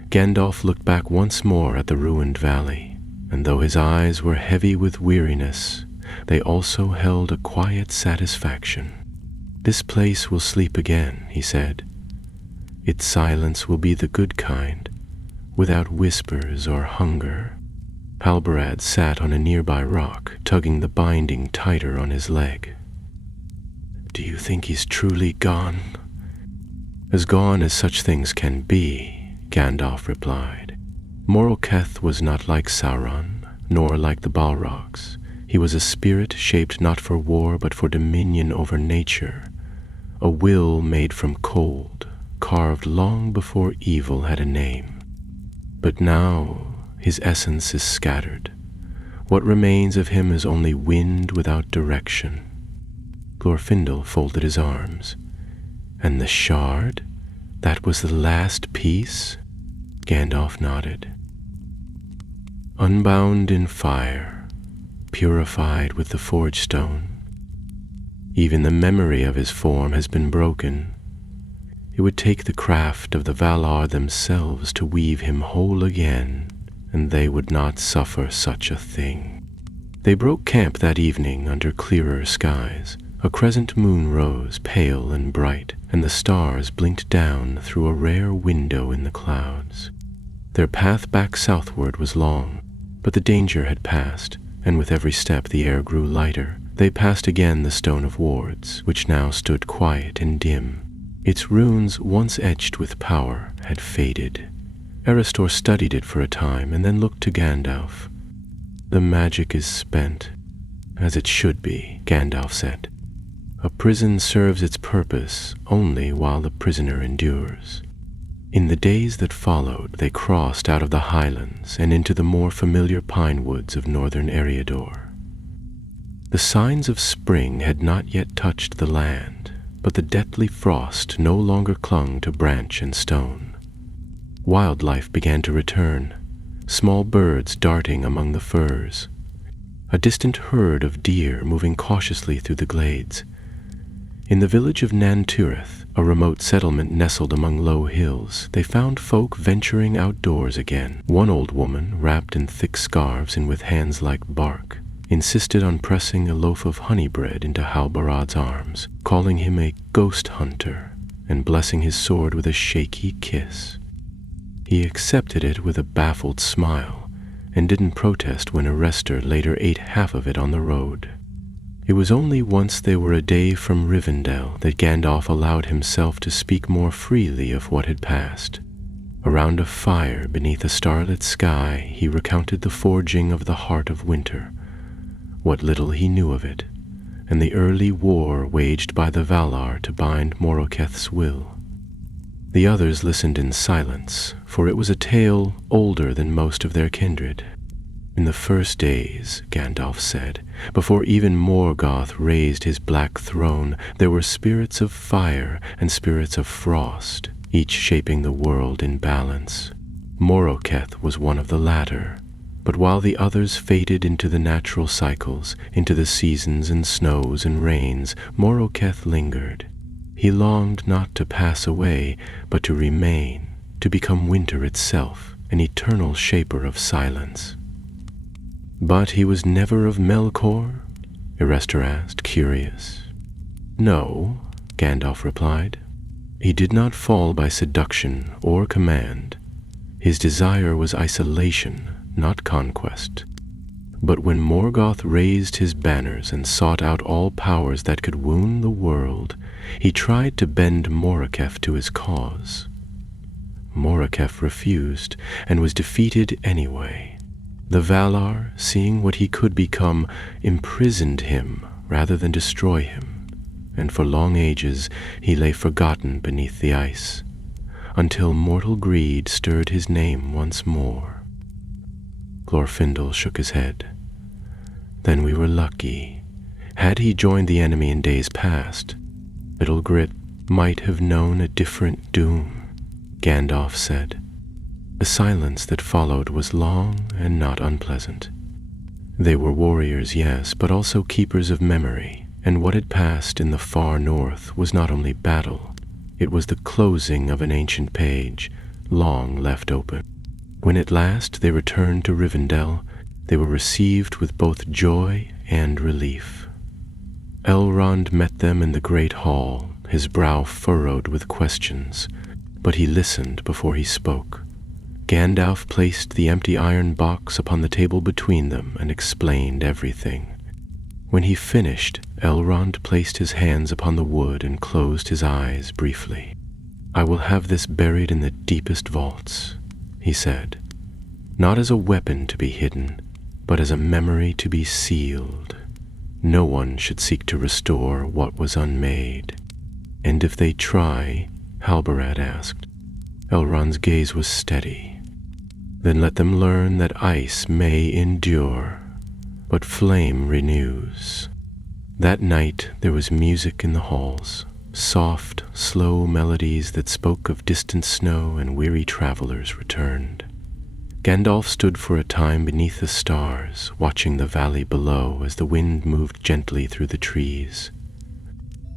Gandalf looked back once more at the ruined valley, and though his eyes were heavy with weariness, they also held a quiet satisfaction. "This place will sleep again," he said. "Its silence will be the good kind, without whispers or hunger." Halbarad sat on a nearby rock, tugging the binding tighter on his leg. "Do you think he's truly gone?" "As gone as such things can be," Gandalf replied. Moroketh was not like Sauron, nor like the Balrogs. He was a spirit shaped not for war but for dominion over nature, a will made from cold, carved long before evil had a name. But now his essence is scattered. What remains of him is only wind without direction. Glorfindel folded his arms. "And the shard? That was the last piece?" Gandalf nodded. "Unbound in fire, purified with the forge stone. Even the memory of his form has been broken. It would take the craft of the Valar themselves to weave him whole again, and they would not suffer such a thing." They broke camp that evening under clearer skies. A crescent moon rose, pale and bright, and the stars blinked down through a rare window in the clouds. Their path back southward was long, but the danger had passed, and with every step the air grew lighter. They passed again the Stone of Wards, which now stood quiet and dim. Its runes, once etched with power, had faded. Eristor studied it for a time and then looked to Gandalf. "The magic is spent, as it should be," Gandalf said. "A prison serves its purpose only while the prisoner endures." In the days that followed, they crossed out of the highlands and into the more familiar pine woods of northern Eriador. The signs of spring had not yet touched the land, but the deathly frost no longer clung to branch and stone. Wildlife began to return, small birds darting among the firs, a distant herd of deer moving cautiously through the glades. In the village of Nanturith, a remote settlement nestled among low hills, they found folk venturing outdoors again. One old woman, wrapped in thick scarves and with hands like bark, insisted on pressing a loaf of honey bread into Halbarad's arms, calling him a ghost hunter and blessing his sword with a shaky kiss. He accepted it with a baffled smile and didn't protest when Arrestor later ate half of it on the road. It was only once they were a day from Rivendell that Gandalf allowed himself to speak more freely of what had passed. Around a fire beneath a starlit sky, he recounted the forging of the Heart of Winter, what little he knew of it, and the early war waged by the Valar to bind Moroketh's will. The others listened in silence, for it was a tale older than most of their kindred. In the first days, Gandalf said, before even Morgoth raised his black throne, there were spirits of fire and spirits of frost, each shaping the world in balance. Moroketh was one of the latter, but while the others faded into the natural cycles, into the seasons and snows and rains, Moroketh lingered. He longed not to pass away, but to remain, to become winter itself, an eternal shaper of silence. "But he was never of Melkor?" Arrestor asked, curious. "No," Gandalf replied. "He did not fall by seduction or command. His desire was isolation, not conquest. But when Morgoth raised his banners and sought out all powers that could wound the world, he tried to bend Moroketh to his cause. Moroketh refused and was defeated anyway. The Valar, seeing what he could become, imprisoned him rather than destroy him, and for long ages he lay forgotten beneath the ice, until mortal greed stirred his name once more." Glorfindel shook his head. "Then we were lucky. Had he joined the enemy in days past, Little Grit might have known a different doom," Gandalf said. The silence that followed was long and not unpleasant. They were warriors, yes, but also keepers of memory, and what had passed in the far north was not only battle, it was the closing of an ancient page, long left open. When at last they returned to Rivendell, they were received with both joy and relief. Elrond met them in the great hall, his brow furrowed with questions, but he listened before he spoke. Gandalf placed the empty iron box upon the table between them and explained everything. When he finished, Elrond placed his hands upon the wood and closed his eyes briefly. "I will have this buried in the deepest vaults," he said, "not as a weapon to be hidden, but as a memory to be sealed. No one should seek to restore what was unmade." "And if they try?" Halbarad asked. Elrond's gaze was steady. "Then let them learn that ice may endure, but flame renews." That night there was music in the halls, soft, slow melodies that spoke of distant snow and weary travelers returned. Gandalf stood for a time beneath the stars, watching the valley below as the wind moved gently through the trees.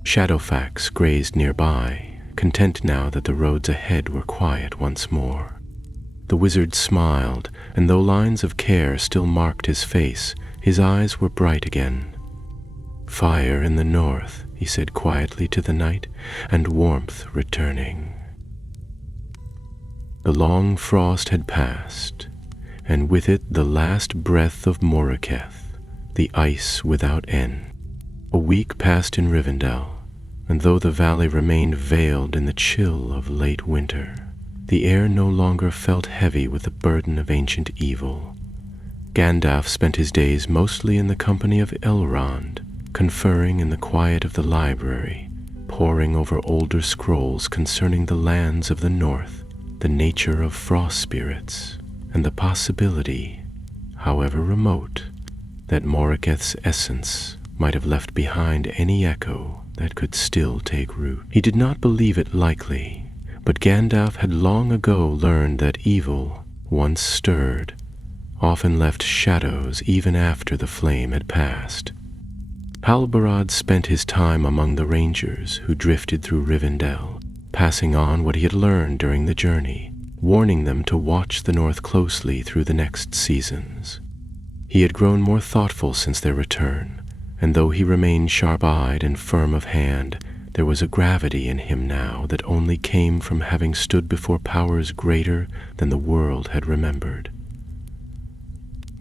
Shadowfax grazed nearby, content now that the roads ahead were quiet once more. The wizard smiled, and though lines of care still marked his face, his eyes were bright again. "Fire in the north," he said quietly to the night, "and warmth returning." The long frost had passed, and with it the last breath of Moroketh, the ice without end. A week passed in Rivendell, and though the valley remained veiled in the chill of late winter, the air no longer felt heavy with the burden of ancient evil. Gandalf spent his days mostly in the company of Elrond, conferring in the quiet of the library, poring over older scrolls concerning the lands of the north, the nature of frost spirits, and the possibility, however remote, that Moroketh's essence might have left behind any echo that could still take root. He did not believe it likely, but Gandalf had long ago learned that evil, once stirred, often left shadows even after the flame had passed. Halbarad spent his time among the rangers who drifted through Rivendell, passing on what he had learned during the journey, warning them to watch the north closely through the next seasons. He had grown more thoughtful since their return, and though he remained sharp-eyed and firm of hand, there was a gravity in him now that only came from having stood before powers greater than the world had remembered.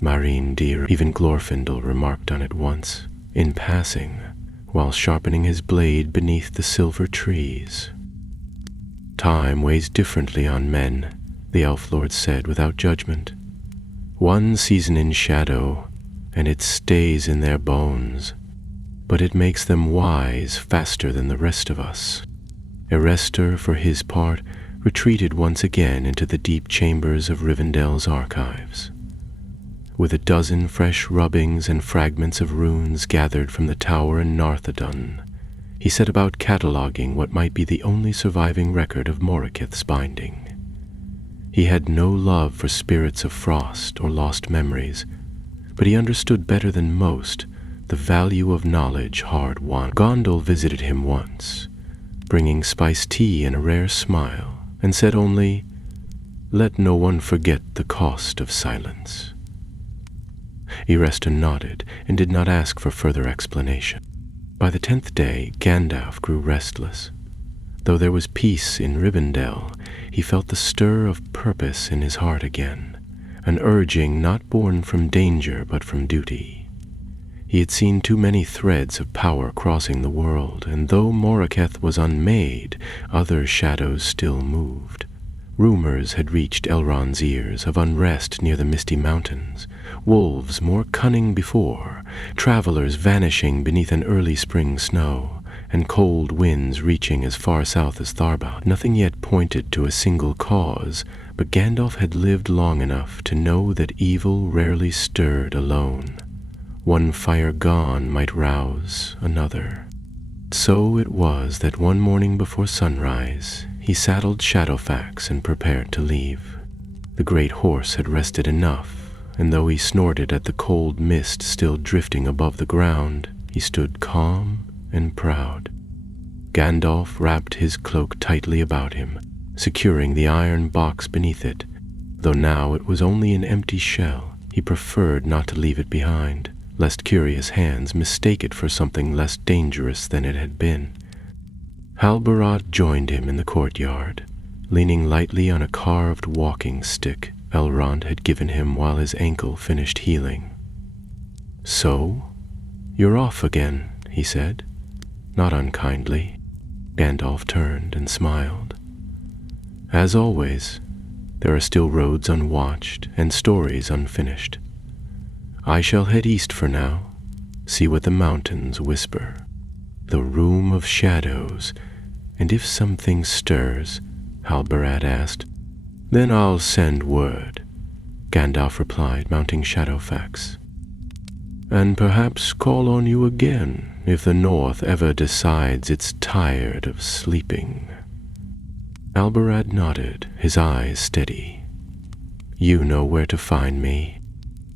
Marine dear, even Glorfindel remarked on it once, in passing, while sharpening his blade beneath the silver trees. Time weighs differently on men, the Elf Lord said without judgment. One season in shadow, and it stays in their bones, but it makes them wise faster than the rest of us. Erestor, for his part, retreated once again into the deep chambers of Rivendell's archives. With a dozen fresh rubbings and fragments of runes gathered from the tower in Narthadun, he set about cataloguing what might be the only surviving record of Morikith's binding. He had no love for spirits of frost or lost memories, but he understood better than most the value of knowledge hard won. Gondal visited him once, bringing spiced tea and a rare smile, and said only, "Let no one forget the cost of silence." Erestor nodded and did not ask for further explanation. By the 10th day, Gandalf grew restless. Though there was peace in Rivendell, he felt the stir of purpose in his heart again, an urging not born from danger but from duty. He had seen too many threads of power crossing the world, and though Moriketh was unmade, other shadows still moved. Rumors had reached Elrond's ears of unrest near the Misty Mountains, wolves more cunning before, travelers vanishing beneath an early spring snow, and cold winds reaching as far south as Tharbad. Nothing yet pointed to a single cause, but Gandalf had lived long enough to know that evil rarely stirred alone. One fire gone might rouse another. So it was that one morning before sunrise, he saddled Shadowfax and prepared to leave. The great horse had rested enough, and though he snorted at the cold mist still drifting above the ground, he stood calm and proud. Gandalf wrapped his cloak tightly about him, securing the iron box beneath it. Though now it was only an empty shell, he preferred not to leave it behind, lest curious hands mistake it for something less dangerous than it had been. Halbarad joined him in the courtyard, leaning lightly on a carved walking stick Elrond had given him while his ankle finished healing. "So, you're off again," he said, not unkindly. Gandalf turned and smiled. "As always, there are still roads unwatched and stories unfinished. I shall head east for now, see what the mountains whisper. The Room of Shadows, and if something stirs," Halbarad asked, "then I'll send word," Gandalf replied, mounting Shadowfax. "And perhaps call on you again if the North ever decides it's tired of sleeping." Halbarad nodded, his eyes steady. "You know where to find me."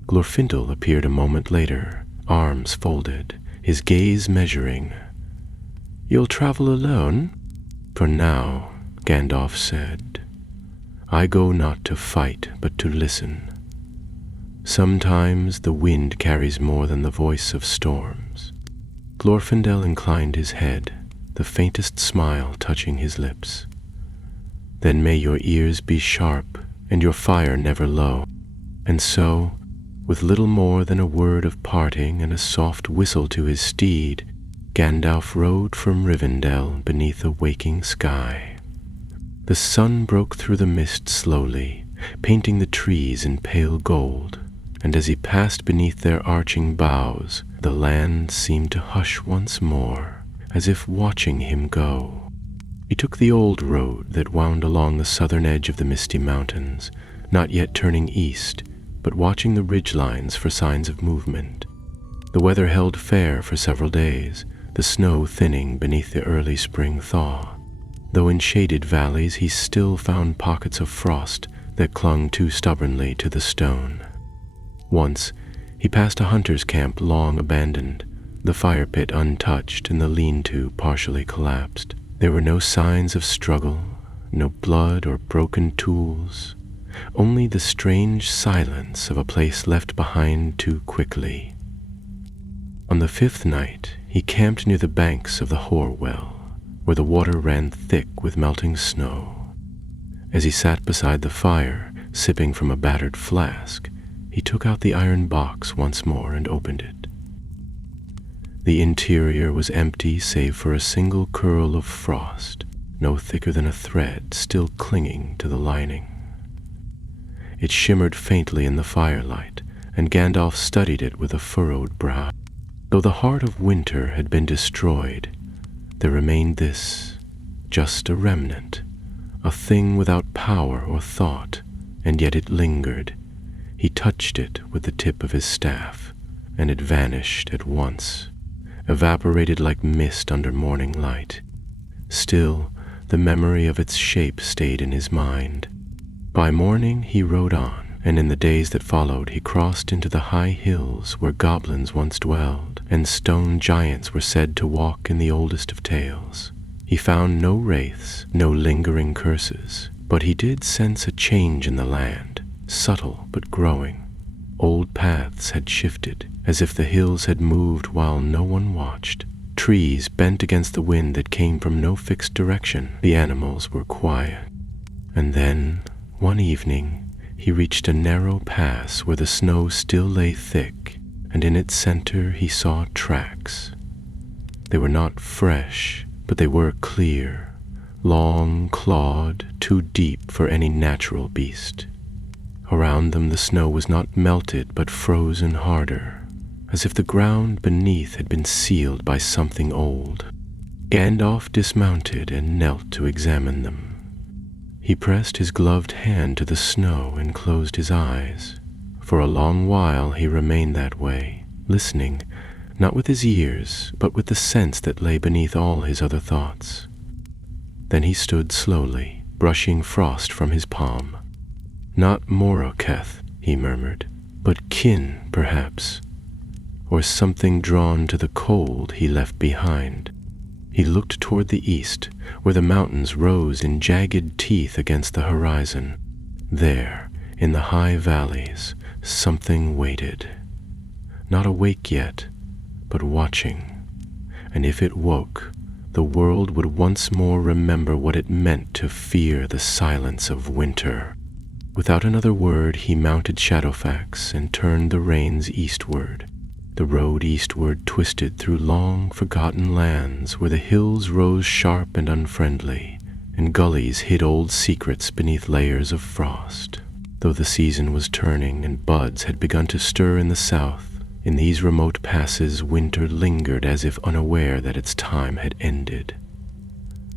Glorfindel appeared a moment later, arms folded, his gaze measuring. "You'll travel alone?" "For now," Gandalf said. "I go not to fight, but to listen. Sometimes the wind carries more than the voice of storms." Glorfindel inclined his head, the faintest smile touching his lips. "Then may your ears be sharp, and your fire never low." And so, with little more than a word of parting and a soft whistle to his steed, Gandalf rode from Rivendell beneath a waking sky. The sun broke through the mist slowly, painting the trees in pale gold, and as he passed beneath their arching boughs, the land seemed to hush once more, as if watching him go. He took the old road that wound along the southern edge of the Misty Mountains, not yet turning east, but watching the ridgelines for signs of movement. The weather held fair for several days, the snow thinning beneath the early spring thaw, though in shaded valleys he still found pockets of frost that clung too stubbornly to the stone. Once he passed a hunter's camp long abandoned, the fire pit untouched and the lean-to partially collapsed. There were no signs of struggle, no blood or broken tools, only the strange silence of a place left behind too quickly. On the 5th night, he camped near the banks of the Hoar Well, where the water ran thick with melting snow. As he sat beside the fire, sipping from a battered flask, he took out the iron box once more and opened it. The interior was empty save for a single curl of frost, no thicker than a thread, still clinging to the lining. It shimmered faintly in the firelight, and Gandalf studied it with a furrowed brow. Though the heart of winter had been destroyed, there remained this, just a remnant, a thing without power or thought, and yet it lingered. He touched it with the tip of his staff, and it vanished at once, evaporated like mist under morning light. Still, the memory of its shape stayed in his mind. By morning he rode on, and in the days that followed he crossed into the high hills where goblins once dwelled, and stone giants were said to walk in the oldest of tales. He found no wraiths, no lingering curses, but he did sense a change in the land, subtle but growing. Old paths had shifted, as if the hills had moved while no one watched. Trees bent against the wind that came from no fixed direction. The animals were quiet. And then, one evening, he reached a narrow pass where the snow still lay thick, and in its center he saw tracks. They were not fresh, but they were clear, long, clawed, too deep for any natural beast. Around them the snow was not melted but frozen harder, as if the ground beneath had been sealed by something old. Gandalf dismounted and knelt to examine them. He pressed his gloved hand to the snow and closed his eyes. For a long while he remained that way, listening, not with his ears, but with the sense that lay beneath all his other thoughts. Then he stood slowly, brushing frost from his palm. "Not Moroketh," he murmured, "but kin, perhaps, or something drawn to the cold he left behind." He looked toward the east, where the mountains rose in jagged teeth against the horizon. There, in the high valleys, something waited. Not awake yet, but watching. And if it woke, the world would once more remember what it meant to fear the silence of winter. Without another word, he mounted Shadowfax and turned the reins eastward. The road eastward twisted through long, forgotten lands where the hills rose sharp and unfriendly, and gullies hid old secrets beneath layers of frost. Though the season was turning and buds had begun to stir in the south, in these remote passes winter lingered as if unaware that its time had ended.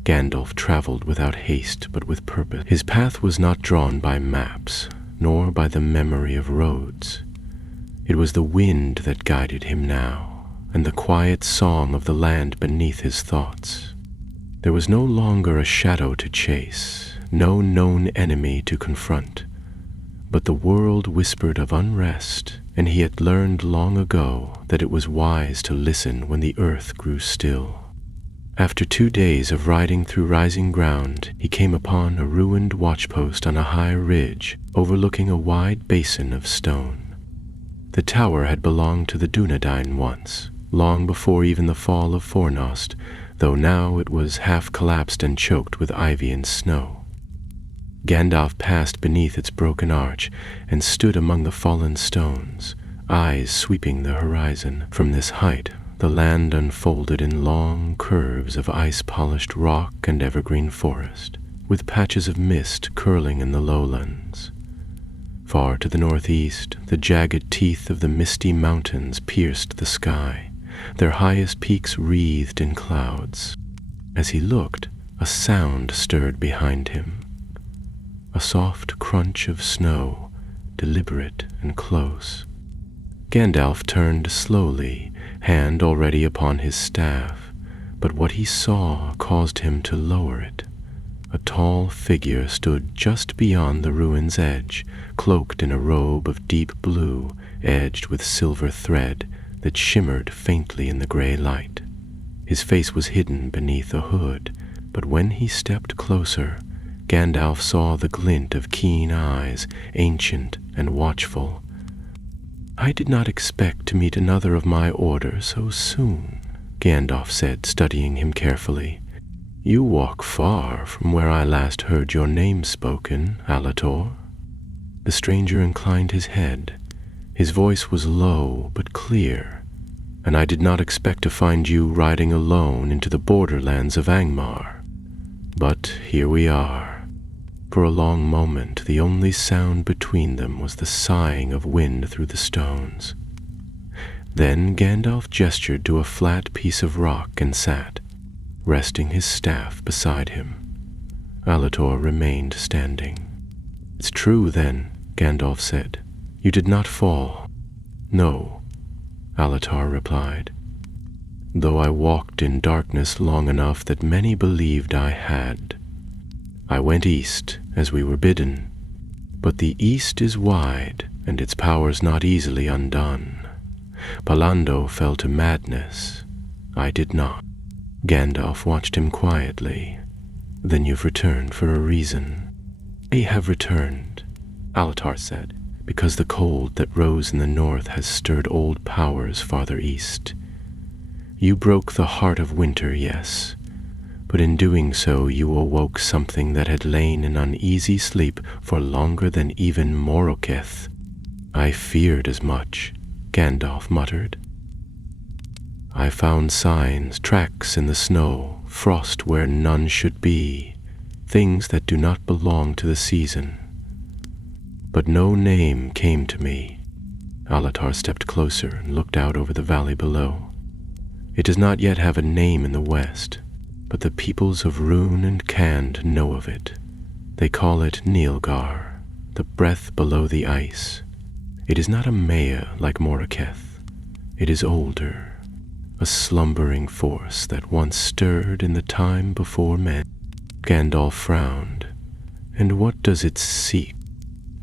Gandalf traveled without haste but with purpose. His path was not drawn by maps, nor by the memory of roads. It was the wind that guided him now, and the quiet song of the land beneath his thoughts. There was no longer a shadow to chase, no known enemy to confront, but the world whispered of unrest, and he had learned long ago that it was wise to listen when the earth grew still. After 2 days of riding through rising ground, he came upon a ruined watchpost on a high ridge overlooking a wide basin of stone. The tower had belonged to the Dunedain once, long before even the fall of Fornost, though now it was half collapsed and choked with ivy and snow. Gandalf passed beneath its broken arch and stood among the fallen stones, eyes sweeping the horizon. From this height, the land unfolded in long curves of ice-polished rock and evergreen forest, with patches of mist curling in the lowlands. Far to the northeast, the jagged teeth of the misty mountains pierced the sky, their highest peaks wreathed in clouds. As he looked, a sound stirred behind him. A soft crunch of snow, deliberate and close. Gandalf turned slowly, hand already upon his staff, but what he saw caused him to lower it. A tall figure stood just beyond the ruin's edge, cloaked in a robe of deep blue, edged with silver thread, that shimmered faintly in the gray light. His face was hidden beneath a hood, but when he stepped closer, Gandalf saw the glint of keen eyes, ancient and watchful. "I did not expect to meet another of my order so soon," Gandalf said, studying him carefully. "You walk far from where I last heard your name spoken, Alator." The stranger inclined his head. His voice was low but clear. "And I did not expect to find you riding alone into the borderlands of Angmar. But here we are." For a long moment, the only sound between them was the sighing of wind through the stones. Then Gandalf gestured to a flat piece of rock and sat, resting his staff beside him. Alator remained standing. "It's true, then," Gandalf said. "You did not fall." "No," Alatar replied, "though I walked in darkness long enough that many believed I had. I went east, as we were bidden, but the east is wide, and its powers not easily undone. Palando fell to madness. I did not." Gandalf watched him quietly. "Then you've returned for a reason." "I have returned," Alatar said, "because the cold that rose in the north has stirred old powers farther east. You broke the heart of winter, yes, but in doing so you awoke something that had lain in uneasy sleep for longer than even Moroketh." "I feared as much," Gandalf muttered. "I found signs, tracks in the snow, frost where none should be, things that do not belong to the season. But no name came to me." Alatar stepped closer and looked out over the valley below. "It does not yet have a name in the west, but the peoples of Rune and Kand know of it. They call it Nilgar, the breath below the ice. It is not a Maya like Moroketh. It is older, a slumbering force that once stirred in the time before men." Gandalf frowned. "And what does it seek?"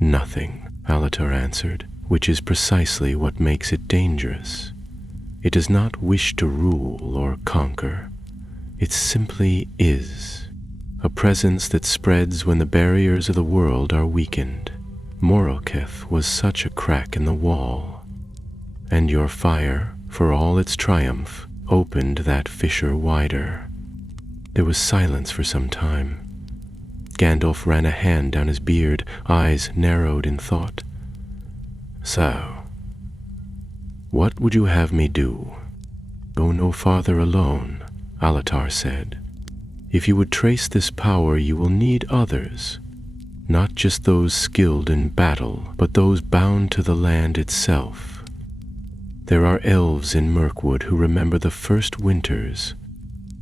"Nothing," Alatar answered, "which is precisely what makes it dangerous. It does not wish to rule or conquer. It simply is. A presence that spreads when the barriers of the world are weakened. Moroketh was such a crack in the wall. And your fire, for all its triumph, opened that fissure wider." There was silence for some time. Gandalf ran a hand down his beard, eyes narrowed in thought. "So, what would you have me do?" "Go no farther alone," Alatar said. "If you would trace this power, you will need others, not just those skilled in battle, but those bound to the land itself. There are elves in Mirkwood who remember the first winters,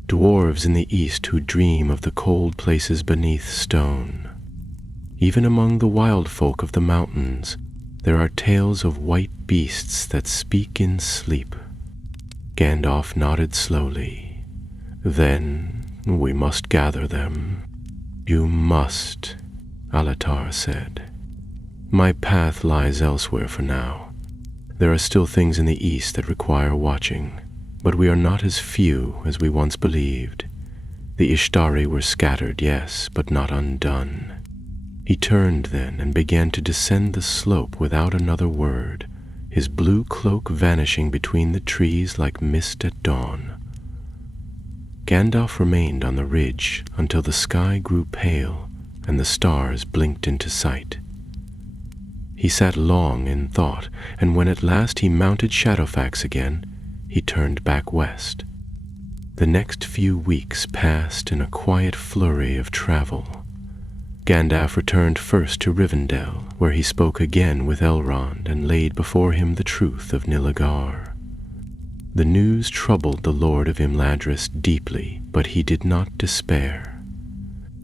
dwarves in the east who dream of the cold places beneath stone. Even among the wild folk of the mountains, there are tales of white beasts that speak in sleep." Gandalf nodded slowly. "Then we must gather them." "You must," Alatar said. "My path lies elsewhere for now. There are still things in the east that require watching, but we are not as few as we once believed. The Ishtari were scattered, yes, but not undone." He turned then and began to descend the slope without another word, his blue cloak vanishing between the trees like mist at dawn. Gandalf remained on the ridge until the sky grew pale and the stars blinked into sight. He sat long in thought, and when at last he mounted Shadowfax again, he turned back west. The next few weeks passed in a quiet flurry of travel. Gandalf returned first to Rivendell, where he spoke again with Elrond and laid before him the truth of Nilfgaard. The news troubled the Lord of Imladris deeply, but he did not despair.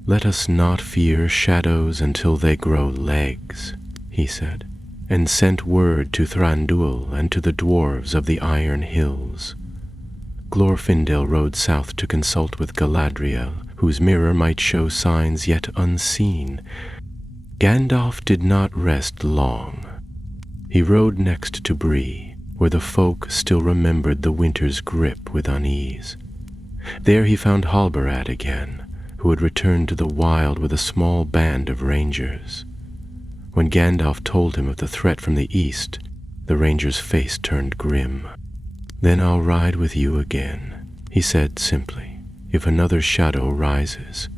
"Let us not fear shadows until they grow legs," he said, and sent word to Thranduil and to the dwarves of the Iron Hills. Glorfindel rode south to consult with Galadriel, whose mirror might show signs yet unseen. Gandalf did not rest long. He rode next to Bree, where the folk still remembered the winter's grip with unease. There he found Halbarad again, who had returned to the wild with a small band of rangers. When Gandalf told him of the threat from the east, the ranger's face turned grim. "Then I'll ride with you again," he said simply. "If another shadow rises,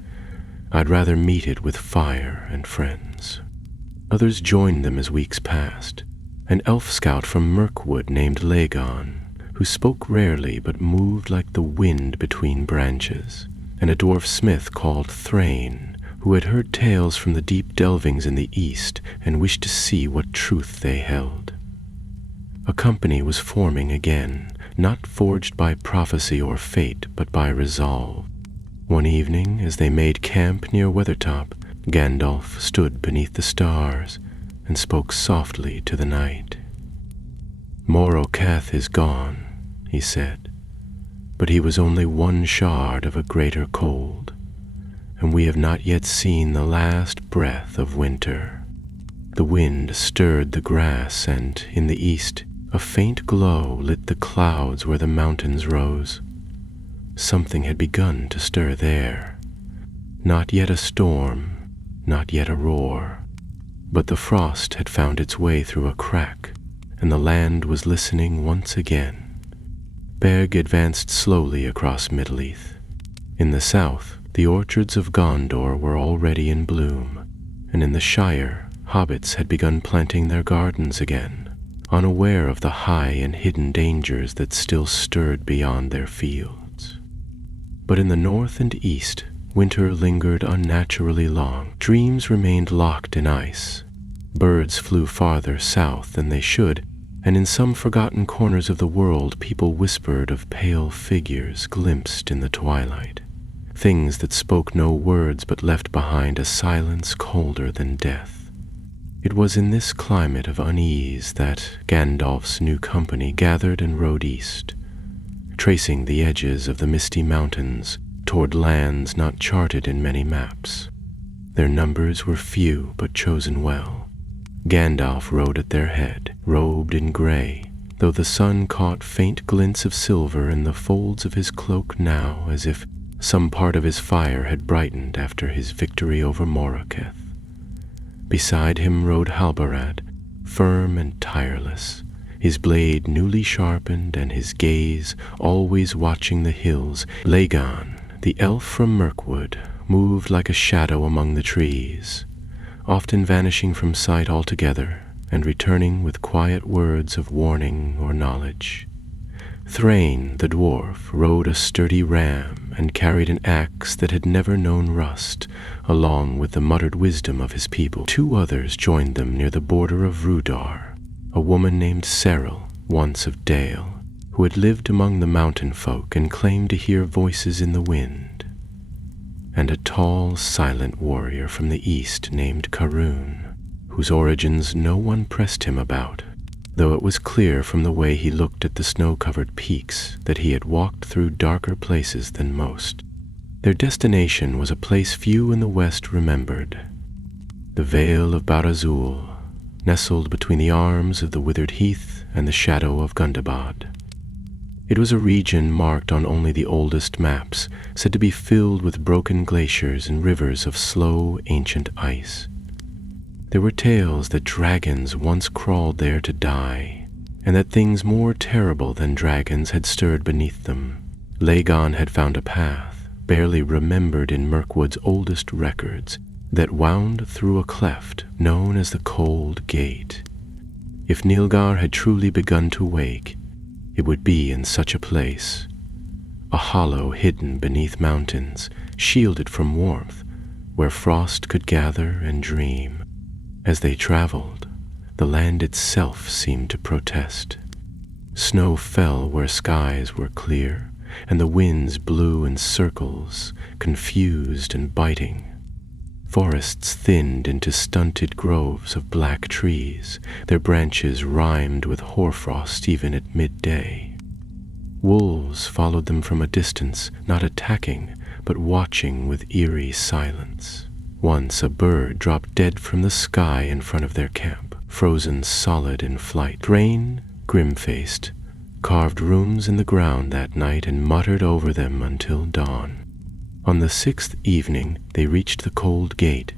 I'd rather meet it with fire and friends." Others joined them as weeks passed. An elf scout from Mirkwood named Lagon, who spoke rarely but moved like the wind between branches, and a dwarf smith called Thrain, who had heard tales from the deep delvings in the east and wished to see what truth they held. A company was forming again, not forged by prophecy or fate, but by resolve. One evening, as they made camp near Weathertop, Gandalf stood beneath the stars and spoke softly to the night. "Moroketh is gone," he said, "but he was only one shard of a greater cold, and we have not yet seen the last breath of winter." The wind stirred the grass, and in the east a faint glow lit the clouds where the mountains rose. Something had begun to stir there. Not yet a storm, not yet a roar, but the frost had found its way through a crack, and the land was listening once again. Berg advanced slowly across Middleheath. In the south, the orchards of Gondor were already in bloom, and in the Shire, hobbits had begun planting their gardens again, unaware of the high and hidden dangers that still stirred beyond their fields. But in the north and east, winter lingered unnaturally long. Dreams remained locked in ice. Birds flew farther south than they should, and in some forgotten corners of the world people whispered of pale figures glimpsed in the twilight, things that spoke no words but left behind a silence colder than death. It was in this climate of unease that Gandalf's new company gathered and rode east, tracing the edges of the misty mountains toward lands not charted in many maps. Their numbers were few but chosen well. Gandalf rode at their head, robed in gray, though the sun caught faint glints of silver in the folds of his cloak now, as if some part of his fire had brightened after his victory over Moroketh. Beside him rode Halbarad, firm and tireless, his blade newly sharpened and his gaze always watching the hills. Lagon, the elf from Mirkwood, moved like a shadow among the trees, often vanishing from sight altogether and returning with quiet words of warning or knowledge. Thrain, the dwarf, rode a sturdy ram and carried an axe that had never known rust, along with the muttered wisdom of his people. Two others joined them near the border of Rudar, a woman named Seril, once of Dale, who had lived among the mountain folk and claimed to hear voices in the wind, and a tall, silent warrior from the east named Karun, whose origins no one pressed him about, though it was clear from the way he looked at the snow-covered peaks that he had walked through darker places than most. Their destination was a place few in the west remembered, the Vale of Barazul, nestled between the arms of the withered heath and the shadow of Gundabad. It was a region marked on only the oldest maps, said to be filled with broken glaciers and rivers of slow, ancient ice. There were tales that dragons once crawled there to die, and that things more terrible than dragons had stirred beneath them. Lagon had found a path, barely remembered in Mirkwood's oldest records, that wound through a cleft known as the Cold Gate. If Nilgar had truly begun to wake, it would be in such a place, a hollow hidden beneath mountains, shielded from warmth, where frost could gather and dream. As they traveled, the land itself seemed to protest. Snow fell where skies were clear, and the winds blew in circles, confused and biting. Forests thinned into stunted groves of black trees, their branches rimed with hoarfrost even at midday. Wolves followed them from a distance, not attacking, but watching with eerie silence. Once a bird dropped dead from the sky in front of their camp, frozen solid in flight. Thrain grim-faced, carved runes in the ground that night and muttered over them until dawn. On the 6th evening, they reached the cold gate.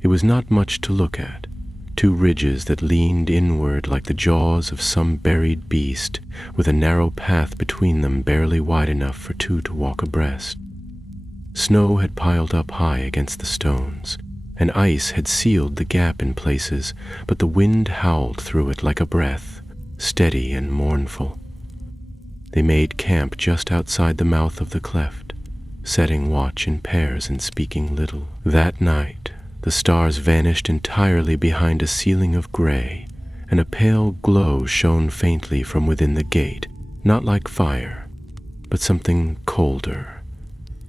It was not much to look at, 2 ridges that leaned inward like the jaws of some buried beast, with a narrow path between them barely wide enough for 2 to walk abreast. Snow had piled up high against the stones, and ice had sealed the gap in places, but the wind howled through it like a breath, steady and mournful. They made camp just outside the mouth of the cleft, setting watch in pairs and speaking little. That night, the stars vanished entirely behind a ceiling of gray, and a pale glow shone faintly from within the gate, not like fire, but something colder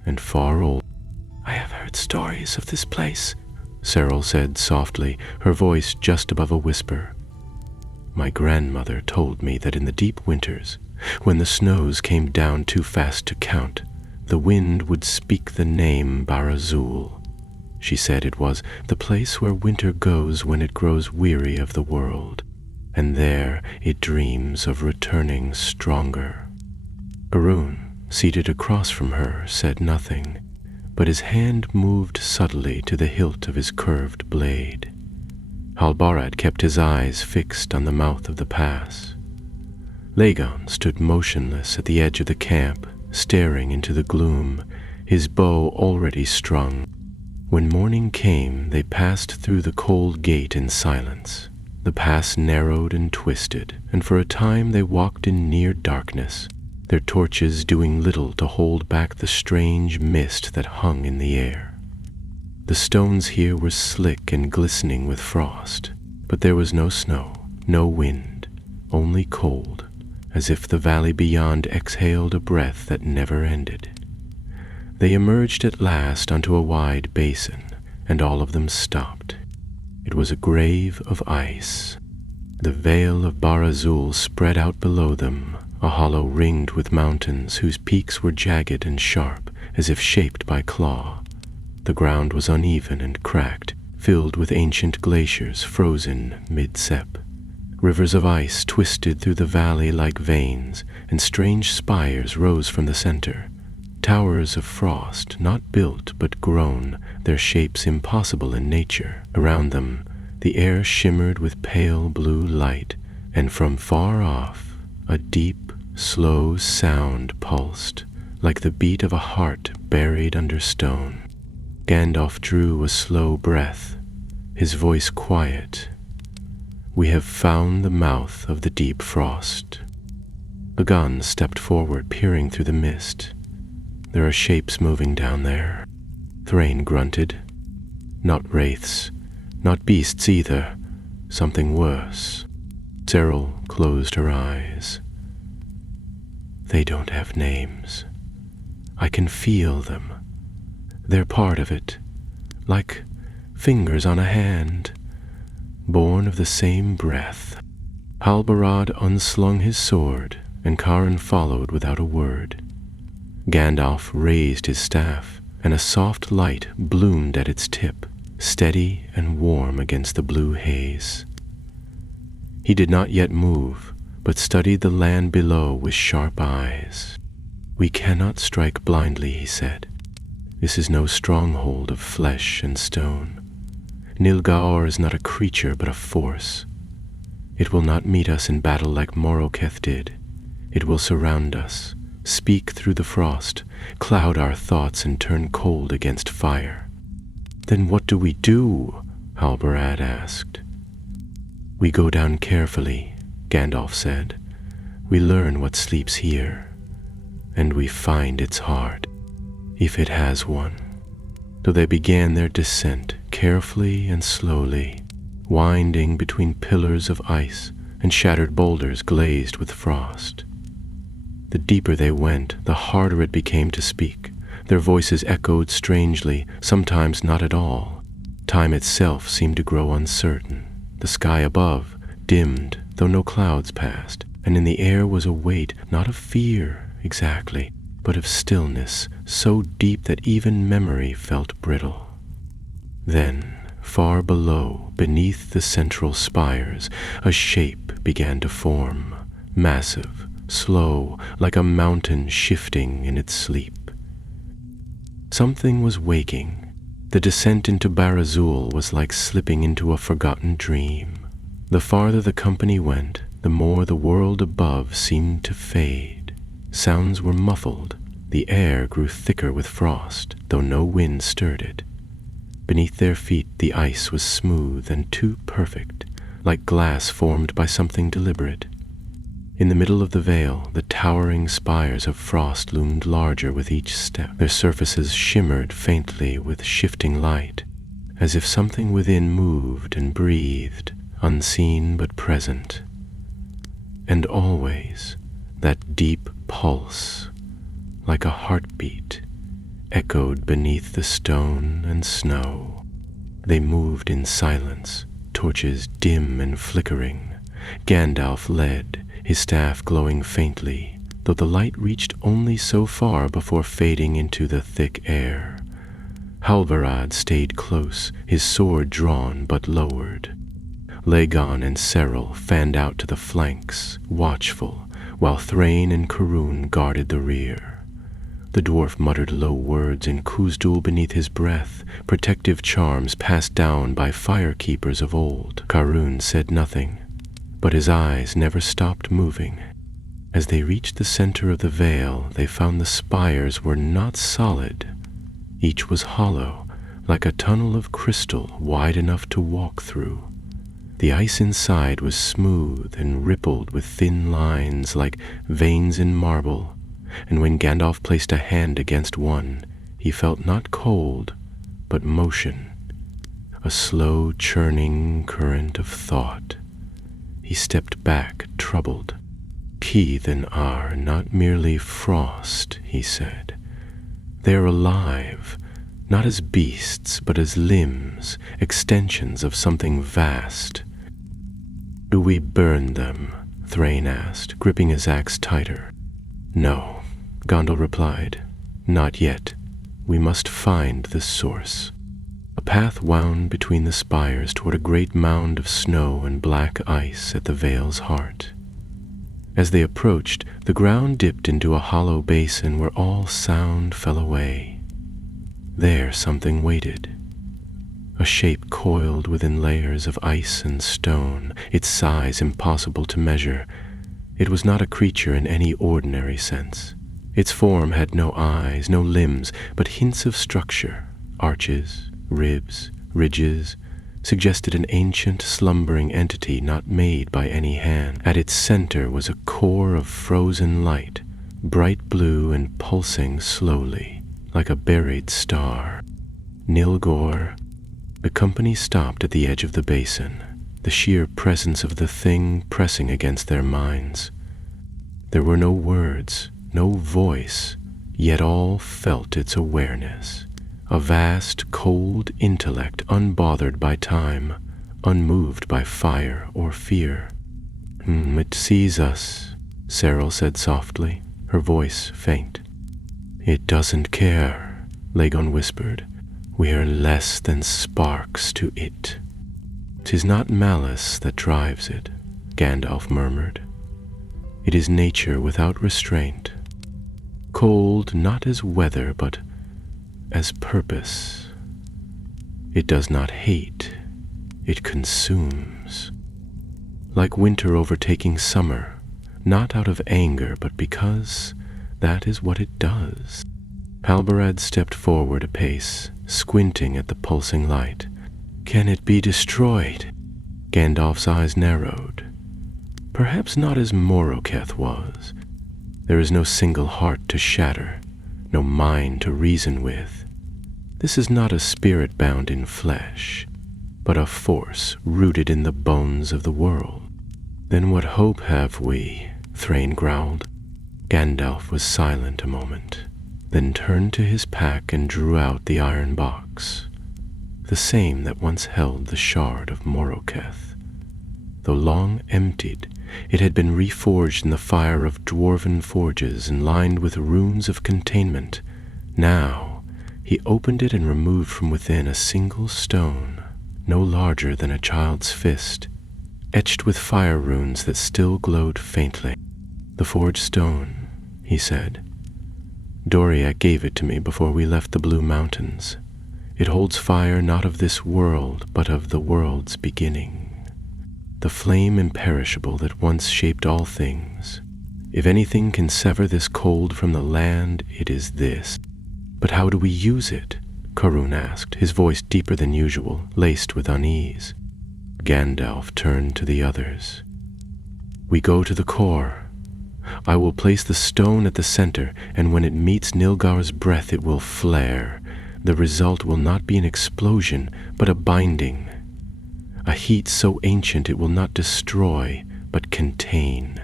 and far older. "I have heard stories of this place," Cyril said softly, her voice just above a whisper. "My grandmother told me that in the deep winters, when the snows came down too fast to count, the wind would speak the name Barazul. She said it was the place where winter goes when it grows weary of the world, and there it dreams of returning stronger." Arun, seated across from her, said nothing, but his hand moved subtly to the hilt of his curved blade. Halbarad kept his eyes fixed on the mouth of the pass. Lagon stood motionless at the edge of the camp, staring into the gloom, his bow already strung. When morning came, they passed through the cold gate in silence. The pass narrowed and twisted, and for a time they walked in near darkness, their torches doing little to hold back the strange mist that hung in the air. The stones here were slick and glistening with frost, but there was no snow, no wind, only cold, as if the valley beyond exhaled a breath that never ended. They emerged at last onto a wide basin, and all of them stopped. It was a grave of ice. The veil of Barazul spread out below them, a hollow ringed with mountains whose peaks were jagged and sharp, as if shaped by claw. The ground was uneven and cracked, filled with ancient glaciers frozen mid-sep. Rivers of ice twisted through the valley like veins, and strange spires rose from the center. Towers of frost, not built but grown, their shapes impossible in nature. Around them, the air shimmered with pale blue light, and from far off, a deep, slow sound pulsed, like the beat of a heart buried under stone. Gandalf drew a slow breath, his voice quiet. "We have found the mouth of the deep frost." Agan stepped forward, peering through the mist. "There are shapes moving down there," Thrain grunted. "Not wraiths, not beasts either, something worse." Cyril closed her eyes. "They don't have names. I can feel them. They're part of it, like fingers on a hand, born of the same breath." Halbarad unslung his sword, and Karen followed without a word. Gandalf raised his staff, and a soft light bloomed at its tip, steady and warm against the blue haze. He did not yet move, but studied the land below with sharp eyes. "We cannot strike blindly," he said. "This is no stronghold of flesh and stone. Nilgaor is not a creature but a force. It will not meet us in battle like Moroketh did. It will surround us, speak through the frost, cloud our thoughts and turn cold against fire." "Then what do we do?" Halbarad asked. "We go down carefully," Gandalf said. "We learn what sleeps here, and we find its heart, if it has one." So they began their descent, carefully and slowly, winding between pillars of ice and shattered boulders glazed with frost. The deeper they went, the harder it became to speak. Their voices echoed strangely, sometimes not at all. Time itself seemed to grow uncertain. The sky above dimmed, though no clouds passed, and in the air was a weight, not of fear exactly, but of stillness, so deep that even memory felt brittle. Then, far below, beneath the central spires, a shape began to form, massive, slow, like a mountain shifting in its sleep. Something was waking. The descent into Barazul was like slipping into a forgotten dream. The farther the company went, the more the world above seemed to fade. Sounds were muffled. The air grew thicker with frost, though no wind stirred it. Beneath their feet the ice was smooth and too perfect, like glass formed by something deliberate. In the middle of the vale, the towering spires of frost loomed larger with each step. Their surfaces shimmered faintly with shifting light, as if something within moved and breathed, unseen but present. And always, that deep pulse, like a heartbeat, echoed beneath the stone and snow. They moved in silence, torches dim and flickering. Gandalf led, his staff glowing faintly, though the light reached only so far before fading into the thick air. Halbarad stayed close, his sword drawn but lowered. Lagon and Serral fanned out to the flanks, watchful, while Thrain and Karun guarded the rear. The dwarf muttered low words in Khuzdul beneath his breath, protective charms passed down by fire-keepers of old. Karun said nothing, but his eyes never stopped moving. As they reached the center of the vale, they found the spires were not solid. Each was hollow, like a tunnel of crystal wide enough to walk through. The ice inside was smooth and rippled with thin lines like veins in marble, and when Gandalf placed a hand against one, he felt not cold, but motion, a slow churning current of thought. He stepped back, troubled. "Heathen are not merely frost," he said. "They're alive, not as beasts, but as limbs, extensions of something vast." "Do we burn them?" Thrain asked, gripping his axe tighter. "No," Gondal replied. "Not yet. We must find the source." A path wound between the spires toward a great mound of snow and black ice at the vale's heart. As they approached, the ground dipped into a hollow basin where all sound fell away. There something waited. A shape coiled within layers of ice and stone, its size impossible to measure. It was not a creature in any ordinary sense. Its form had no eyes, no limbs, but hints of structure, arches, ribs, ridges, suggested an ancient, slumbering entity not made by any hand. At its center was a core of frozen light, bright blue and pulsing slowly, like a buried star. Nilgor. The company stopped at the edge of the basin, the sheer presence of the thing pressing against their minds. There were no words, no voice, yet all felt its awareness. A vast, cold intellect unbothered by time, unmoved by fire or fear. It sees us," Serral said softly, her voice faint. "It doesn't care," Lagon whispered. "We are less than sparks to it." "'Tis not malice that drives it," Gandalf murmured. "It is nature without restraint. Cold not as weather, but as purpose. It does not hate, it consumes. Like winter overtaking summer, not out of anger, but because that is what it does." Halbarad stepped forward a pace, squinting at the pulsing light. "Can it be destroyed?" Gandalf's eyes narrowed. "Perhaps not as Moroketh was. There is no single heart to shatter, no mind to reason with. This is not a spirit bound in flesh, but a force rooted in the bones of the world." "Then what hope have we?" Thrain growled. Gandalf was silent a moment, then turned to his pack and drew out the iron box, the same that once held the shard of Moroketh. Though long emptied, it had been reforged in the fire of dwarven forges and lined with runes of containment. Now he opened it and removed from within a single stone, no larger than a child's fist, etched with fire runes that still glowed faintly. "The forged stone," he said. "Doriac gave it to me before we left the Blue Mountains. It holds fire not of this world, but of the world's beginning. The flame imperishable that once shaped all things. If anything can sever this cold from the land, it is this." "But how do we use it?" Karun asked, his voice deeper than usual, laced with unease. Gandalf turned to the others. "We go to the core. I will place the stone at the center, and when it meets Nilgar's breath it will flare. The result will not be an explosion, but a binding. A heat so ancient it will not destroy, but contain.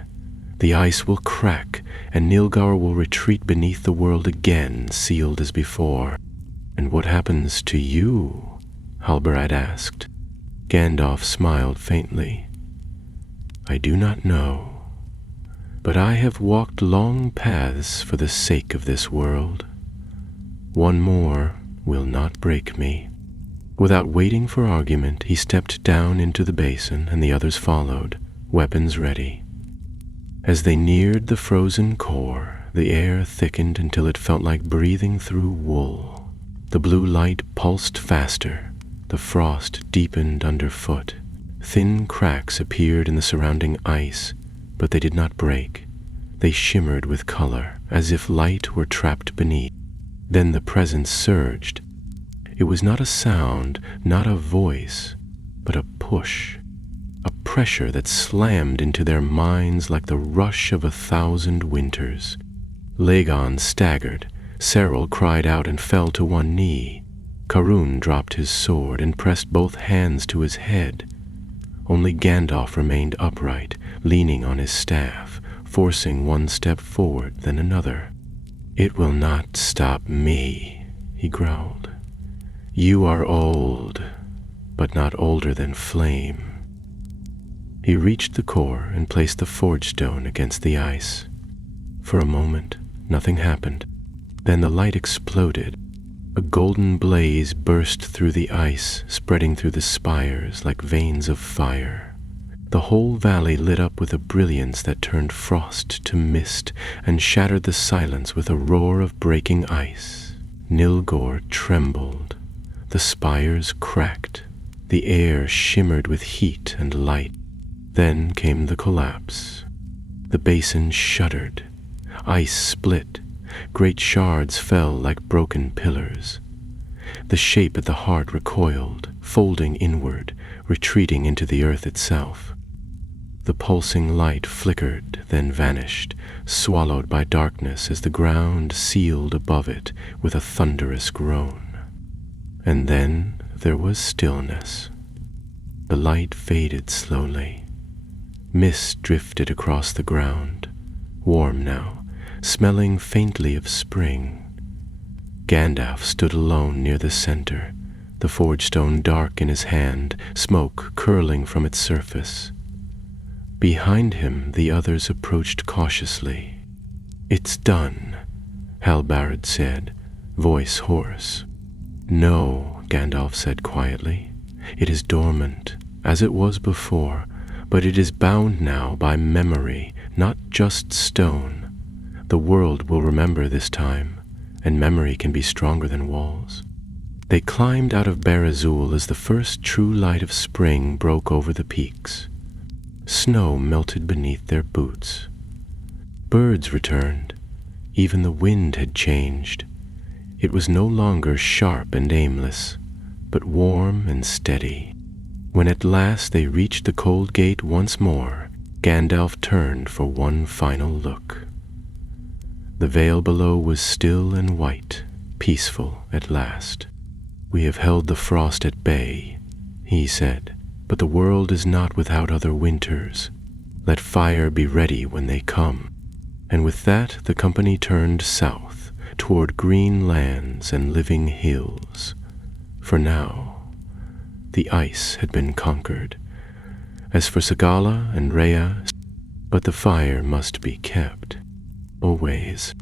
The ice will crack, and Nilgar will retreat beneath the world again, sealed as before." "And what happens to you?" Halbarad asked. Gandalf smiled faintly. "I do not know, but I have walked long paths for the sake of this world. One more will not break me." Without waiting for argument, he stepped down into the basin, and the others followed, weapons ready. As they neared the frozen core, the air thickened until it felt like breathing through wool. The blue light pulsed faster. The frost deepened underfoot. Thin cracks appeared in the surrounding ice, but they did not break. They shimmered with color, as if light were trapped beneath. Then the presence surged. It was not a sound, not a voice, but a push, a pressure that slammed into their minds like the rush of 1,000 winters. Lagon staggered. Serral cried out and fell to one knee. Karun dropped his sword and pressed both hands to his head. Only Gandalf remained upright, leaning on his staff, forcing one step forward, then another. "It will not stop me," he growled. "You are old, but not older than flame." He reached the core and placed the forge stone against the ice. For a moment, nothing happened. Then the light exploded. A golden blaze burst through the ice, spreading through the spires like veins of fire. The whole valley lit up with a brilliance that turned frost to mist and shattered the silence with a roar of breaking ice. Nilgor trembled. The spires cracked. The air shimmered with heat and light. Then came the collapse. The basin shuddered. Ice split. Great shards fell like broken pillars. The shape at the heart recoiled, folding inward, retreating into the earth itself. The pulsing light flickered, then vanished, swallowed by darkness as the ground sealed above it with a thunderous groan. And then there was stillness. The light faded slowly. Mist drifted across the ground, warm now, smelling faintly of spring. Gandalf stood alone near the center, the forge stone dark in his hand, smoke curling from its surface. Behind him the others approached cautiously. "It's done," Halbarad said, voice hoarse. "No," Gandalf said quietly. "It is dormant, as it was before, but it is bound now by memory, not just stone. The world will remember this time, and memory can be stronger than walls." They climbed out of Barad-dûr as the first true light of spring broke over the peaks. Snow melted beneath their boots. Birds returned. Even the wind had changed. It was no longer sharp and aimless, but warm and steady. When at last they reached the cold gate once more, Gandalf turned for one final look. The vale below was still and white, peaceful at last. "We have held the frost at bay," he said, "but the world is not without other winters. Let fire be ready when they come." And with that the company turned south, toward green lands and living hills. For now, the ice had been conquered. As for Sagala and Rhea, but the fire must be kept. Always.